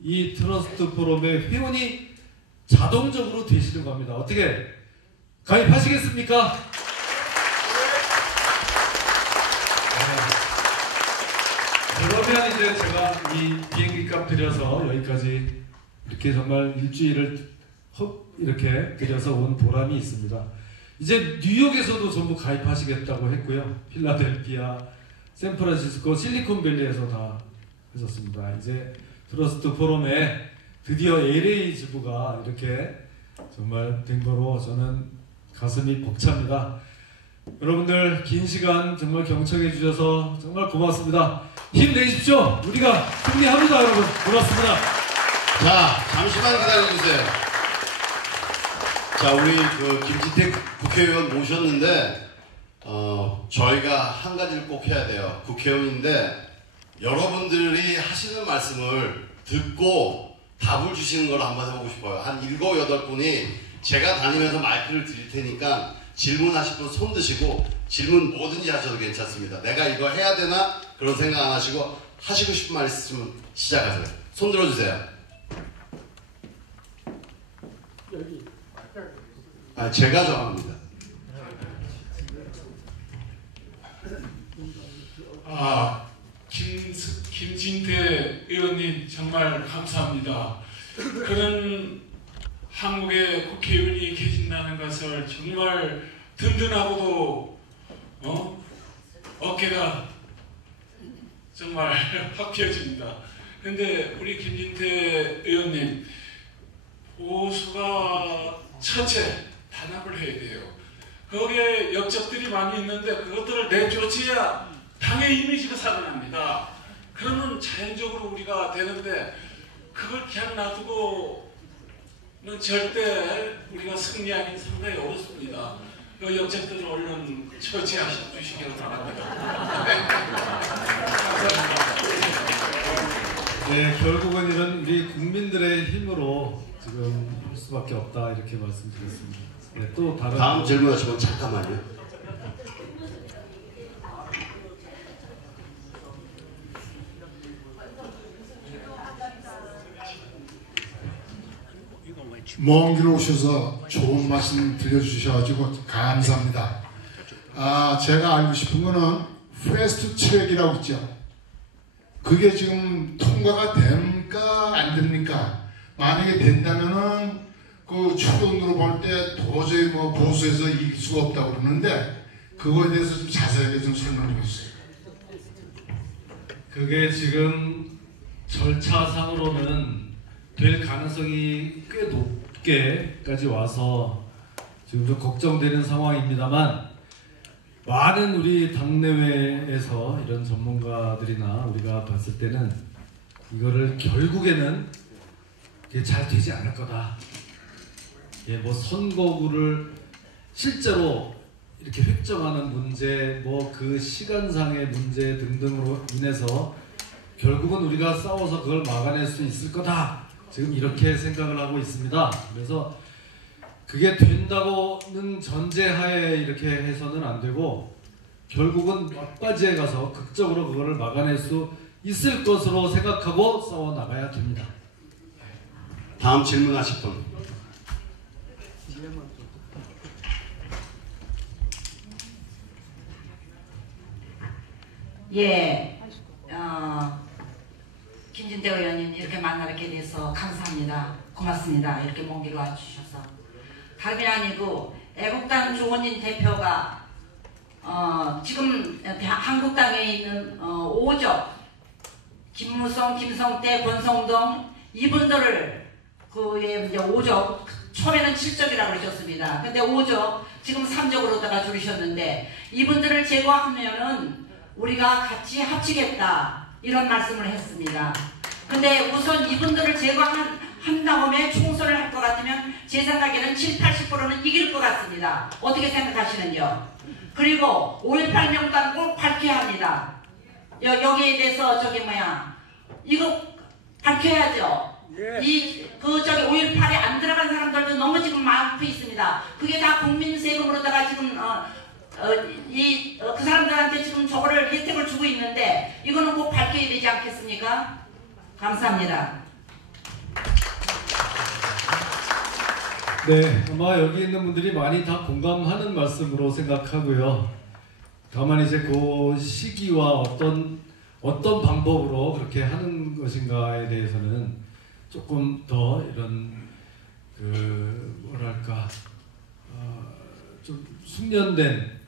이 트러스트 포럼의 회원이 자동적으로 되시는 겁니다. 어떻게 가입하시겠습니까? 그러면 이제 제가 이 비행기 값 들여서 여기까지 이렇게 정말 일주일을 이렇게 들여서 온 보람이 있습니다. 이제 뉴욕에서도 전부 가입하시겠다고 했고요. 필라델피아, 샌프란시스코, 실리콘밸리에서 다 하셨습니다. 이제 트러스트 포럼에 드디어 LA 지부가 이렇게 정말 된 거로 저는 가슴이 벅찹니다. 여러분들 긴 시간 정말 경청해 주셔서 정말 고맙습니다. 힘내십시오. 우리가 승리합니다, 여러분. 고맙습니다. 자, 잠시만 기다려주세요. 자, 우리 김진태 국회의원 모셨는데 저희가 한 가지를 꼭 해야 돼요. 국회의원인데 여러분들이 하시는 말씀을 듣고 답을 주시는 걸 한번 해보고 싶어요. 한 7, 8분이 제가 다니면서 마이크를 드릴 테니까 질문하실 분 손 드시고 질문 뭐든지 하셔도 괜찮습니다. 내가 이거 해야 되나? 그런 생각 안 하시고 하시고 싶은 말 있으면 시작하세요. 손 들어주세요. 제가 정합니다. 김진태 의원님 정말 감사합니다. 그런 한국의 국회의원이 계신다는 것을 정말 든든하고도 어깨가 정말 확 펴집니다. 근데 우리 김진태 의원님, 보수가 전체 단합을 해야 돼요. 거기에 역적들이 많이 있는데 그것들을 내쫓아야 당의 이미지가 살아납니다. 그러면 자연적으로 우리가 되는데 그걸 그냥 놔두고는 절대 우리가 승리하기는 상당히 어렵습니다. 그 역적들을 얼른 처치하시기를 바랍니다. 감사합니다. 네, 결국은 이런 우리 국민들의 힘으로 지금 할 수밖에 없다 이렇게 말씀드렸습니다. 네, 또 다음 질문하시면 잠깐만요. 먼 길 오셔서 좋은 말씀 들려주셔가지고 감사합니다. 제가 알고 싶은 거는 패스트 트랙이라고 있죠. 그게 지금 통과가 됩니까? 안 됩니까? 만약에 된다면은 그 추론으로 볼 때 도저히 보수에서 이길 수가 없다고 그러는데 그거에 대해서 좀 자세하게 좀 설명해 주세요. 그게 지금 절차상으로는 될 가능성이 꽤 높게까지 와서 지금 좀 걱정되는 상황입니다만, 많은 우리 당내외에서 이런 전문가들이나 우리가 봤을 때는 이거를 결국에는 잘 되지 않을 거다. 선거구를 실제로 이렇게 획정하는 문제, 뭐 그 시간상의 문제 등등으로 인해서 결국은 우리가 싸워서 그걸 막아낼 수 있을 거다. 지금 이렇게 생각을 하고 있습니다. 그래서 그게 된다고는 전제하에 이렇게 해서는 안 되고 결국은 막바지에 가서 극적으로 그거를 막아낼 수 있을 것으로 생각하고 싸워 나가야 됩니다. 다음 질문하실 분. 예, 김진태 의원님 이렇게 만나뵙게 돼서 감사합니다. 고맙습니다. 이렇게 먼 길 와주셔서. 다름이 아니고 애국당 조원진 대표가 지금 한국당에 있는 오적, 김무성, 김성태, 권성동 이분들을 이제 오적 처음에는 7적이라고 그러셨습니다. 근데 5적 지금 3적으로다가 줄이셨는데 이분들을 제거하면은 우리가 같이 합치겠다 이런 말씀을 했습니다. 근데 우선 이분들을 제거한 다음에 총선을 할 것 같으면 제 생각에는 70-80%는 이길 것 같습니다. 어떻게 생각하시는지요? 그리고 5.18 명단 꼭 밝혀야 합니다. 여기에 대해서 이거 밝혀야죠. 저기 5.18에 안 들어간 사람들도 너무 지금 많고 있습니다. 그게 다 국민 세금으로다가 지금 그 사람들한테 지금 저거를 혜택을 주고 있는데 이거는 꼭 밝혀야 되지 않겠습니까? 감사합니다. 네, 아마 여기 있는 분들이 많이 다 공감하는 말씀으로 생각하고요. 다만 이제 그 시기와 어떤 방법으로 그렇게 하는 것인가에 대해서는 조금 더 이런 좀 숙련된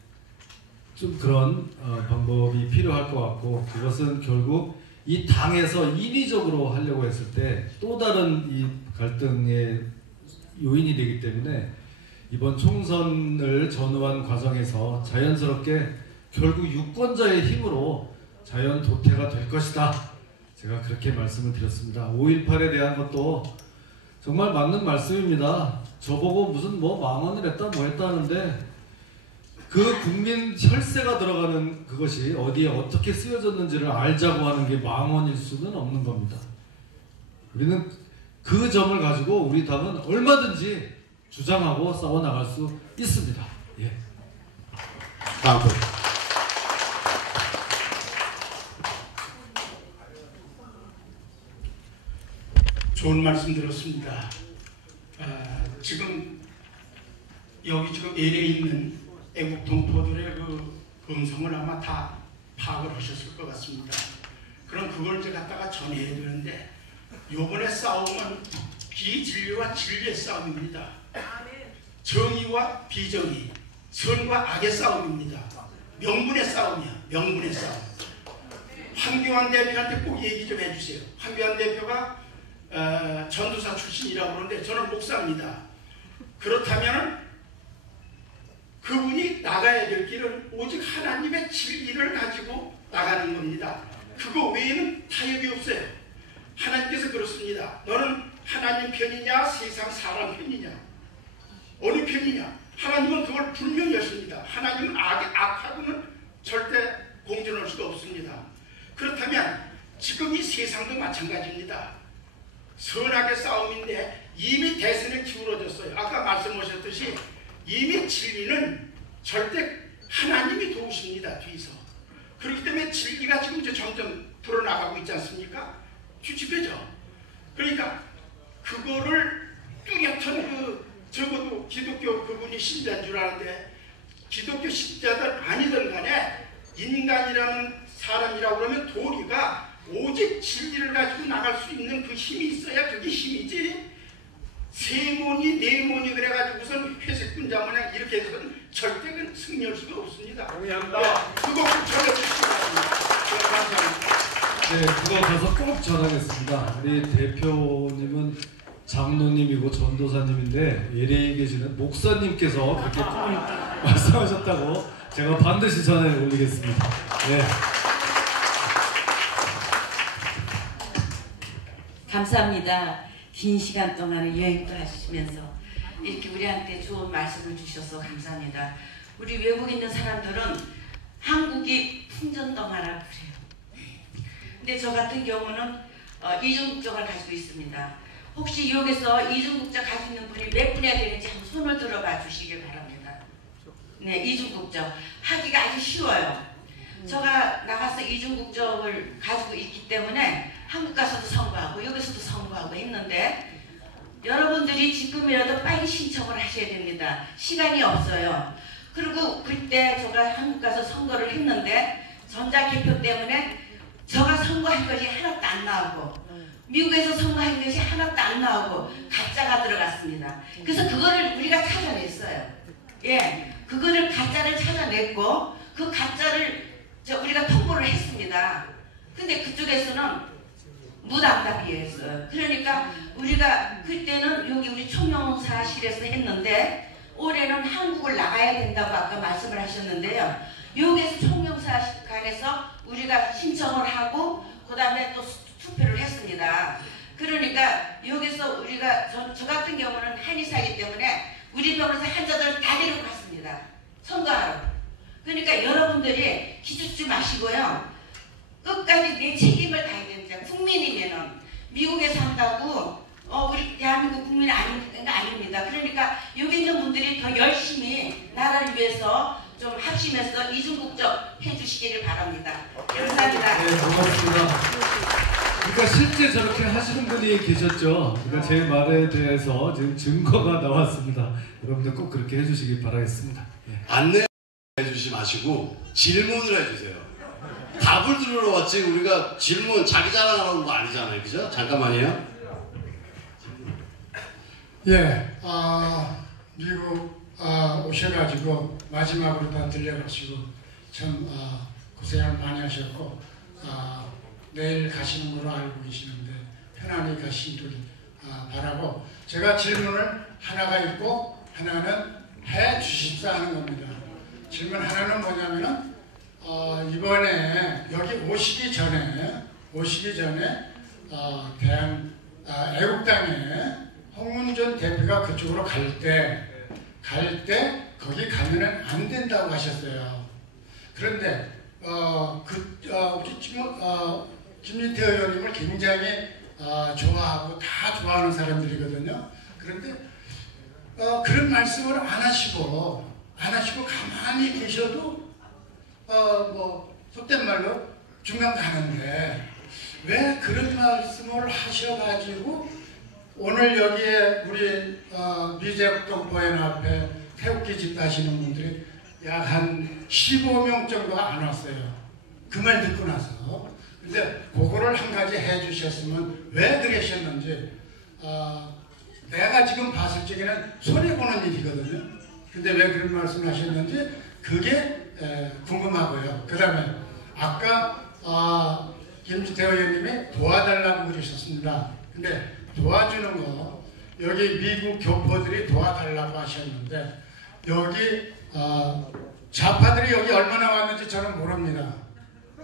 좀 그런 방법이 필요할 것 같고 그것은 결국 이 당에서 인위적으로 하려고 했을 때 또 다른 이 갈등의 요인이 되기 때문에 이번 총선을 전후한 과정에서 자연스럽게 결국 유권자의 힘으로 자연 도태가 될 것이다. 제가 그렇게 말씀을 드렸습니다. 5.18에 대한 것도 정말 맞는 말씀입니다. 저보고 무슨 망언을 했다 뭐 했다 하는데 그 국민 혈세가 들어가는 그것이 어디에 어떻게 쓰여졌는지를 알자고 하는 게 망언일 수는 없는 겁니다. 우리는 그 점을 가지고 우리 당은 얼마든지 주장하고 싸워나갈 수 있습니다. 예. 다음 분. 좋은 말씀 들었습니다. 지금 여기 지금 LA에 있는 애국 동포들의 그 음성을 아마 다 파악을 하셨을 것 같습니다. 그럼 그걸 이제 갖다가 전해야 되는데 요번에 싸움은 비진리와 진리의 싸움입니다. 정의와 비정의, 선과 악의 싸움입니다. 명분의 싸움이야. 명분의 싸움. 황교안 대표한테 꼭 얘기 좀 해주세요. 황교안 대표가 전도사 출신이라고 그러는데 저는 목사입니다. 그렇다면 그분이 나가야 될 길은 오직 하나님의 진리를 가지고 나가는 겁니다. 그거 외에는 타협이 없어요. 하나님께서 그렇습니다. 너는 하나님 편이냐 세상 사람 편이냐 어느 편이냐. 하나님은 그걸 분명히 하십니다. 하나님은 악하고는 절대 공존할 수가 없습니다. 그렇다면 지금 이 세상도 마찬가지입니다. 선악의 싸움인데 이미 대선에 기울어졌어요. 아까 말씀하셨듯이 이미 진리는 절대 하나님이 도우십니다. 뒤에서. 그렇기 때문에 진리가 지금 이제 점점 불어나가고 있지 않습니까? 뒤집혀져. 그러니까 그거를 뚜렷한 적어도 기독교 그분이 신자인 줄 아는데 기독교 신자든 아니든 간에 인간이라는 사람이라고 그러면 도리가 오직 진리를 가지고 나갈 수 있는 그 힘이 있어야 그게 힘이지. 세모니 네모니 그래가지고선 회색 분자모양 이렇게 해서는 절대 승리할 수가 없습니다. 동의합니다. 그거 꼭 전해주시기 바랍니다. 감사합니다. 네, 그거 가서 꼭 전하겠습니다. 우리 대표님은 장로님이고 전도사님인데 LA에 계시는 목사님께서 그렇게 꼭 말씀하셨다고 제가 반드시 전해 올리겠습니다. 네. 감사합니다. 긴 시간 동안 여행도 하시면서 이렇게 우리한테 좋은 말씀을 주셔서 감사합니다. 우리 외국에 있는 사람들은 한국이 풍전등화라고 그래요. 근데 저 같은 경우는 이중국적을 가지고 있습니다. 혹시 여기서 이중국적 가지고 있는 분이 몇 분이나 되는지 한번 손을 들어봐 주시길 바랍니다. 네, 이중국적 하기가 아주 쉬워요. 제가 나가서 이중국적을 가지고 있기 때문에 한국 가서도 선거하고 여기서도 선거하고 했는데 여러분들이 지금이라도 빨리 신청을 하셔야 됩니다. 시간이 없어요. 그리고 그때 제가 한국 가서 선거를 했는데 전자개표 때문에 제가 선거한 것이 하나도 안 나오고 미국에서 선거한 것이 하나도 안 나오고 가짜가 들어갔습니다. 그래서 그거를 우리가 찾아냈어요. 예, 그거를 가짜를 찾아냈고 그 가짜를 우리가 통보를 했습니다. 근데 그쪽에서는 무답답이었어요. 그러니까 우리가 그때는 여기 우리 총영사실에서 했는데 올해는 한국을 나가야 된다고 아까 말씀을 하셨는데요. 여기에서 총영사관에서 우리가 신청을 하고 그 다음에 또 투표를 했습니다. 그러니까 여기서 우리가 저 같은 경우는 한의사이기 때문에 우리 병원에서 환자들을 다 데리고 갔습니다. 선거하러. 그러니까 여러분들이 기죽지 마시고요. 끝까지 내 책임을 다해야 됩니다. 국민이면은 미국에서 한다고 우리 대한민국 국민이 아닙니다. 그러니까 여기 있는 분들이 더 열심히 나라를 위해서 좀 합심해서 이중국적 해주시기를 바랍니다. 감사합니다. 네, 고맙습니다. 그러니까 실제 저렇게 하시는 분이 계셨죠. 그러니까 제 말에 대해서 지금 증거가 나왔습니다. 여러분들 꼭 그렇게 해주시기 바라겠습니다. 네. 안내 해주시 마시고 질문을 해주세요. 답을 들으러 왔지 우리가 질문 자기 자랑하는 거 아니잖아요, 그죠? 잠깐만요. 예, 미국 오셔가지고 마지막으로 다 들려가시고 참 고생을 많이 하셨고 내일 가시는 걸로 알고 계시는데 편안히 가시길 바라고 제가 질문을 하나가 있고 하나는 해 주십사 하는 겁니다. 질문 하나는 뭐냐면은 이번에 여기 오시기 전에 애국당에 홍문전 대표가 그쪽으로 갈 때 거기 가면은 안 된다고 하셨어요. 그런데 김진태 의원님을 굉장히 좋아하고 다 좋아하는 사람들이거든요. 그런데 그런 말씀을 안 하시고 가만히 계셔도 속된 말로 중간 가는데 왜 그런 말씀을 하셔가지고 오늘 여기에 우리 미제국동포연 앞에 태극기 집하시는 분들이 약 한 15명 정도가 안 왔어요. 그 말 듣고 나서. 근데 그거를 한 가지 해주셨으면 왜 그러셨는지 내가 지금 봤을 적에는 손해보는 일이거든요. 근데 왜 그런 말씀 하셨는지 그게 궁금하고요. 그 다음에 아까 김진태 의원님이 도와달라고 그러셨습니다. 근데 도와주는 거 여기 미국 교포들이 도와달라고 하셨는데 여기 좌파들이 여기 얼마나 왔는지 저는 모릅니다.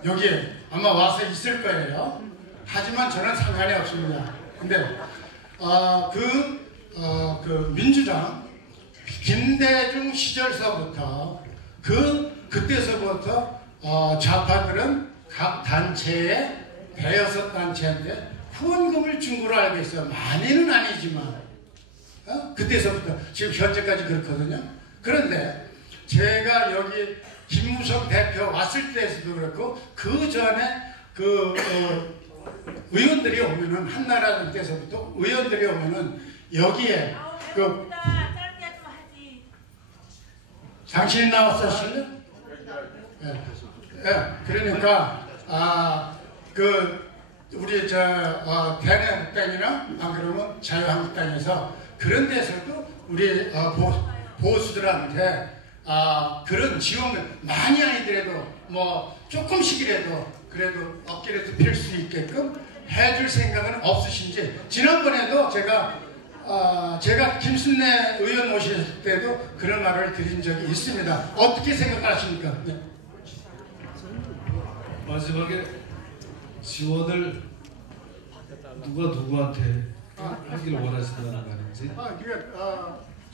여기에 아마 와서 있을 거예요. 하지만 저는 상관이 없습니다. 근데 그 민주당 김대중 시절서부터 그때서부터 좌파들은 각 단체에 대여섯 단체인데 후원금을 준 걸로 알고 있어요. 많이는 아니지만 그때서부터 지금 현재까지 그렇거든요. 그런데 제가 여기 김무성 대표 왔을 때에서도 그렇고 그 전에 의원들이 오면은 한나라당 때서부터 의원들이 오면은 여기에 당신이 나왔었을래? 그러니까 우리 대한민국당이나 안 그러면 자유한국당에서 그런 데서도 우리 보수들한테 그런 지원을 많이 아니더라도 뭐 조금씩이라도 그래도 어깨라도 필 수 있게끔 해줄 생각은 없으신지. 지난번에도 제가 김순례 의원 오셨을 때도 그런 말을 드린 적이 있습니다. 어떻게 생각하십니까? 네. 마지막에 지원을 누가 누구한테 하기를 원하신다는 말인지?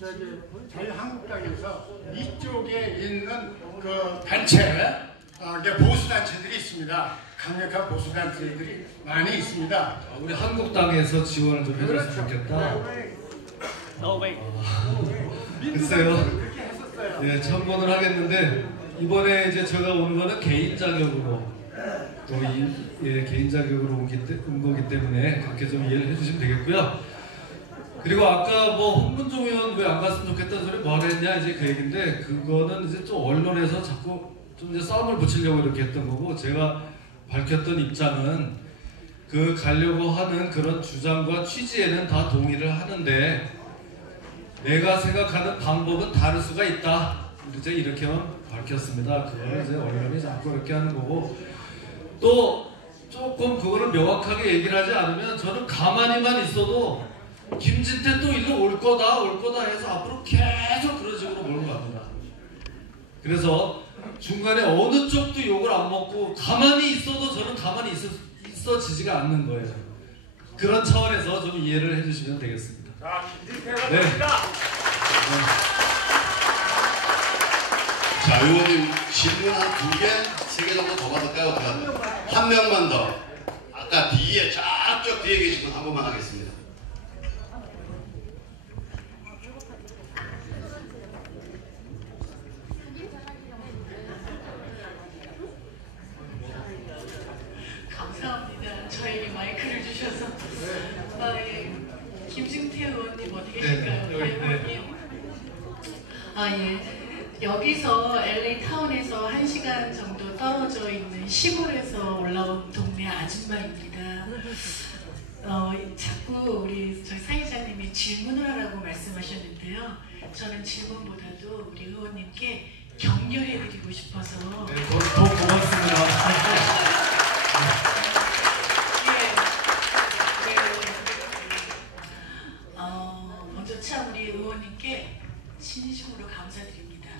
저희 한국당에서 이쪽에 있는 그 단체, 이게 보수 단체들이 있습니다. 강력한 보수 단체들이 많이 있습니다. 우리 한국당에서 지원을 좀 해줬으면 그렇죠. 좋겠다. 글쎄요. 예, 참고는 하겠는데 이번에 이제 제가 오는 거는 개인 자격으로 또 개인 자격으로 온 거기 때문에 그렇게 좀 이해를 해주시면 되겠고요. 그리고 아까 뭐 홍문종 의원 왜 안 갔으면 좋겠다는 소리 뭐 하랬냐 이제 그 얘기인데 그거는 이제 좀 언론에서 자꾸 좀 이제 싸움을 붙이려고 이렇게 했던 거고 제가 밝혔던 입장은 그 가려고 하는 그런 주장과 취지에는 다 동의를 하는데 내가 생각하는 방법은 다를 수가 있다. 이제 이렇게만 밝혔습니다. 그거는 이제 언론이 자꾸 이렇게 하는 거고 또 조금 그거를 명확하게 얘기를 하지 않으면 저는 가만히만 있어도 김진태 또 일로 올 거다 해서 앞으로 계속 그런 식으로 몰고 갑니다. 그래서 중간에 어느 쪽도 욕을 안 먹고 가만히 있어도 저는 가만히 있어지지가 않는 거예요. 그런 차원에서 좀 이해를 해주시면 되겠습니다. 네. 자, 의원님 질문 한 2개, 3개 정도 더 받을까요? 어떻게 하나요? 한 명만 더. 아까 뒤에 저쪽 뒤에 계신 분 한 번만 하겠습니다. 감사합니다. 저에게 마이크를 주셔서. 예. 김진태 의원님 어디 계실까요? 의원님. 예. 여기서 LA 타운에서 1시간 정도 떨어져 있는 시골에서 올라온 동네 아줌마입니다. 자꾸 저희 사회자님이 질문을 하라고 말씀하셨는데요. 저는 질문보다도 우리 의원님께 격려해드리고 싶어서. 네, 더 고맙습니다. 먼저 참 우리 의원님께 진심으로 감사드립니다.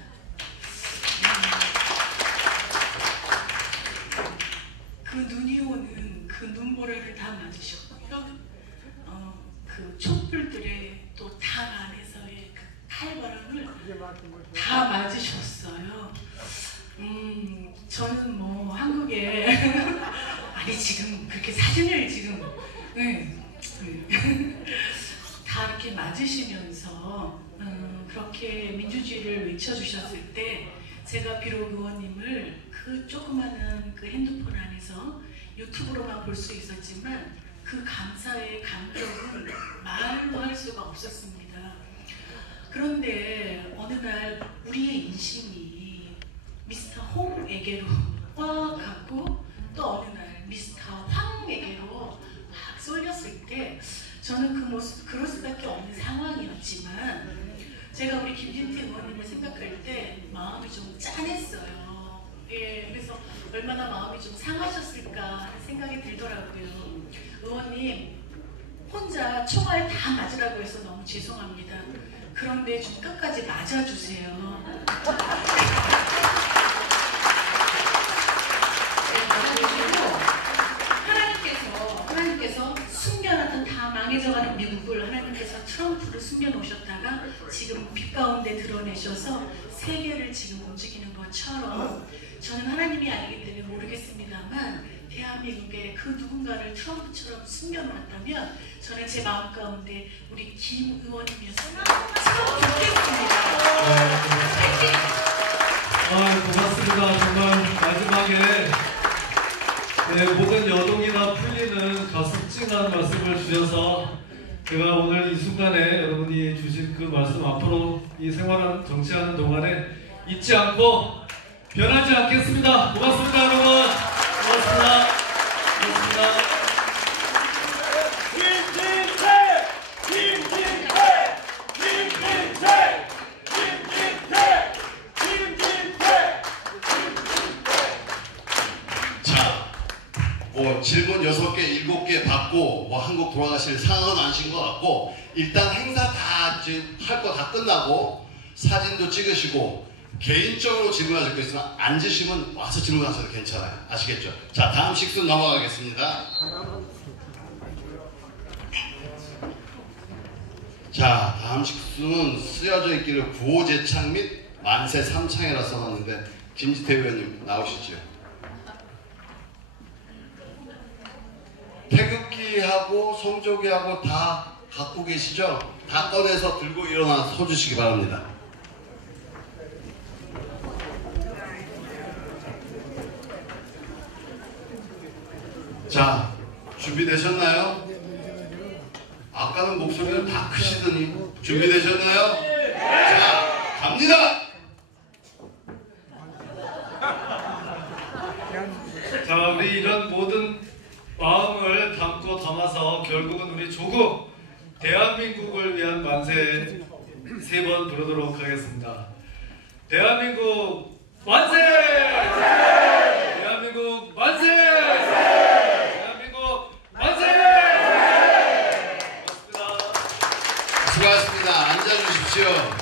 그 눈이 오는 그 눈보라를 다 맞으셨고요. 그 촛불들의 또 당 안에서의 그 칼바람을 다 맞으셨어요. 저는 뭐 한국에 아니 지금 그렇게 사진을 지금 다 이렇게 맞으시면서 그렇게 민주주의를 외쳐주셨을 때 제가 비록 의원님을 그 조그마한 그 핸드폰 안에서 유튜브로만 볼 수 있었지만 그 감사의 감격은 말로 할 수가 없었습니다. 그런데 어느 날 우리의 인심이 미스터 홍에게로 꽉 갔고 또 어느 날 미스터 황에게로 막 쏠렸을 때 저는 그 모습 그럴 수밖에 없는 상황이었지만 제가 우리 김진태 의원님을 생각할 때 마음이 좀 짠했어요. 예, 그래서 얼마나 마음이 좀 상하셨을까 하는 생각이 들더라고요. 의원님 혼자 총알 다 맞으라고 해서 너무 죄송합니다. 그런데 좀 끝까지 맞아주세요. 하나님께서 숨겨놨던 다 망해져가는 미국을 하나님께서 트럼프를 숨겨놓으셨다가 지금 빛 가운데 드러내셔서 세계를 지금 움직이는 것처럼 저는 하나님이 아니기 때문에 모르겠습니다만 대한민국에 그 누군가를 트럼프처럼 숨겨놨다면 저는 제 마음 가운데 우리 김 의원님이었으면 참 좋겠습니다. 고맙습니다. 정말 마지막에 모든 여동이나 풀리는 가슴 찡한 말씀을 주셔서 제가 오늘 이 순간에 여러분이 주신 그 말씀 앞으로 이 생활하는 정치하는 동안에 잊지 않고 변하지 않겠습니다. 고맙습니다, 여러분. 고맙습니다. 고맙습니다. 질문 6개, 7개 받고 뭐 한국 돌아가실 상황은 아니신 것 같고 일단 행사 다 지금 할 거 다 끝나고 사진도 찍으시고 개인적으로 질문하실 거 있으면 앉으시면 와서 질문하셔도 괜찮아요. 아시겠죠? 자, 다음 식순 넘어가겠습니다. 자, 다음 식수는 쓰여져 있기를 구호제창 및 만세 삼창이라 써놨는데 김진태 의원님 나오시죠. 태극기하고 성조기하고 다 갖고 계시죠? 다 꺼내서 들고 일어나 서주시기 바랍니다. 자, 준비되셨나요? 아까는 목소리를 다 크시더니 준비되셨나요? 자, 갑니다! 자, 우리 이런 모든 마음을 담고 담아서 결국은 우리 조국 대한민국을 위한 만세 3번 부르도록 하겠습니다. 대한민국 만세! 대한민국 만세! 대한민국 만세! 수고하셨습니다. 앉아주십시오.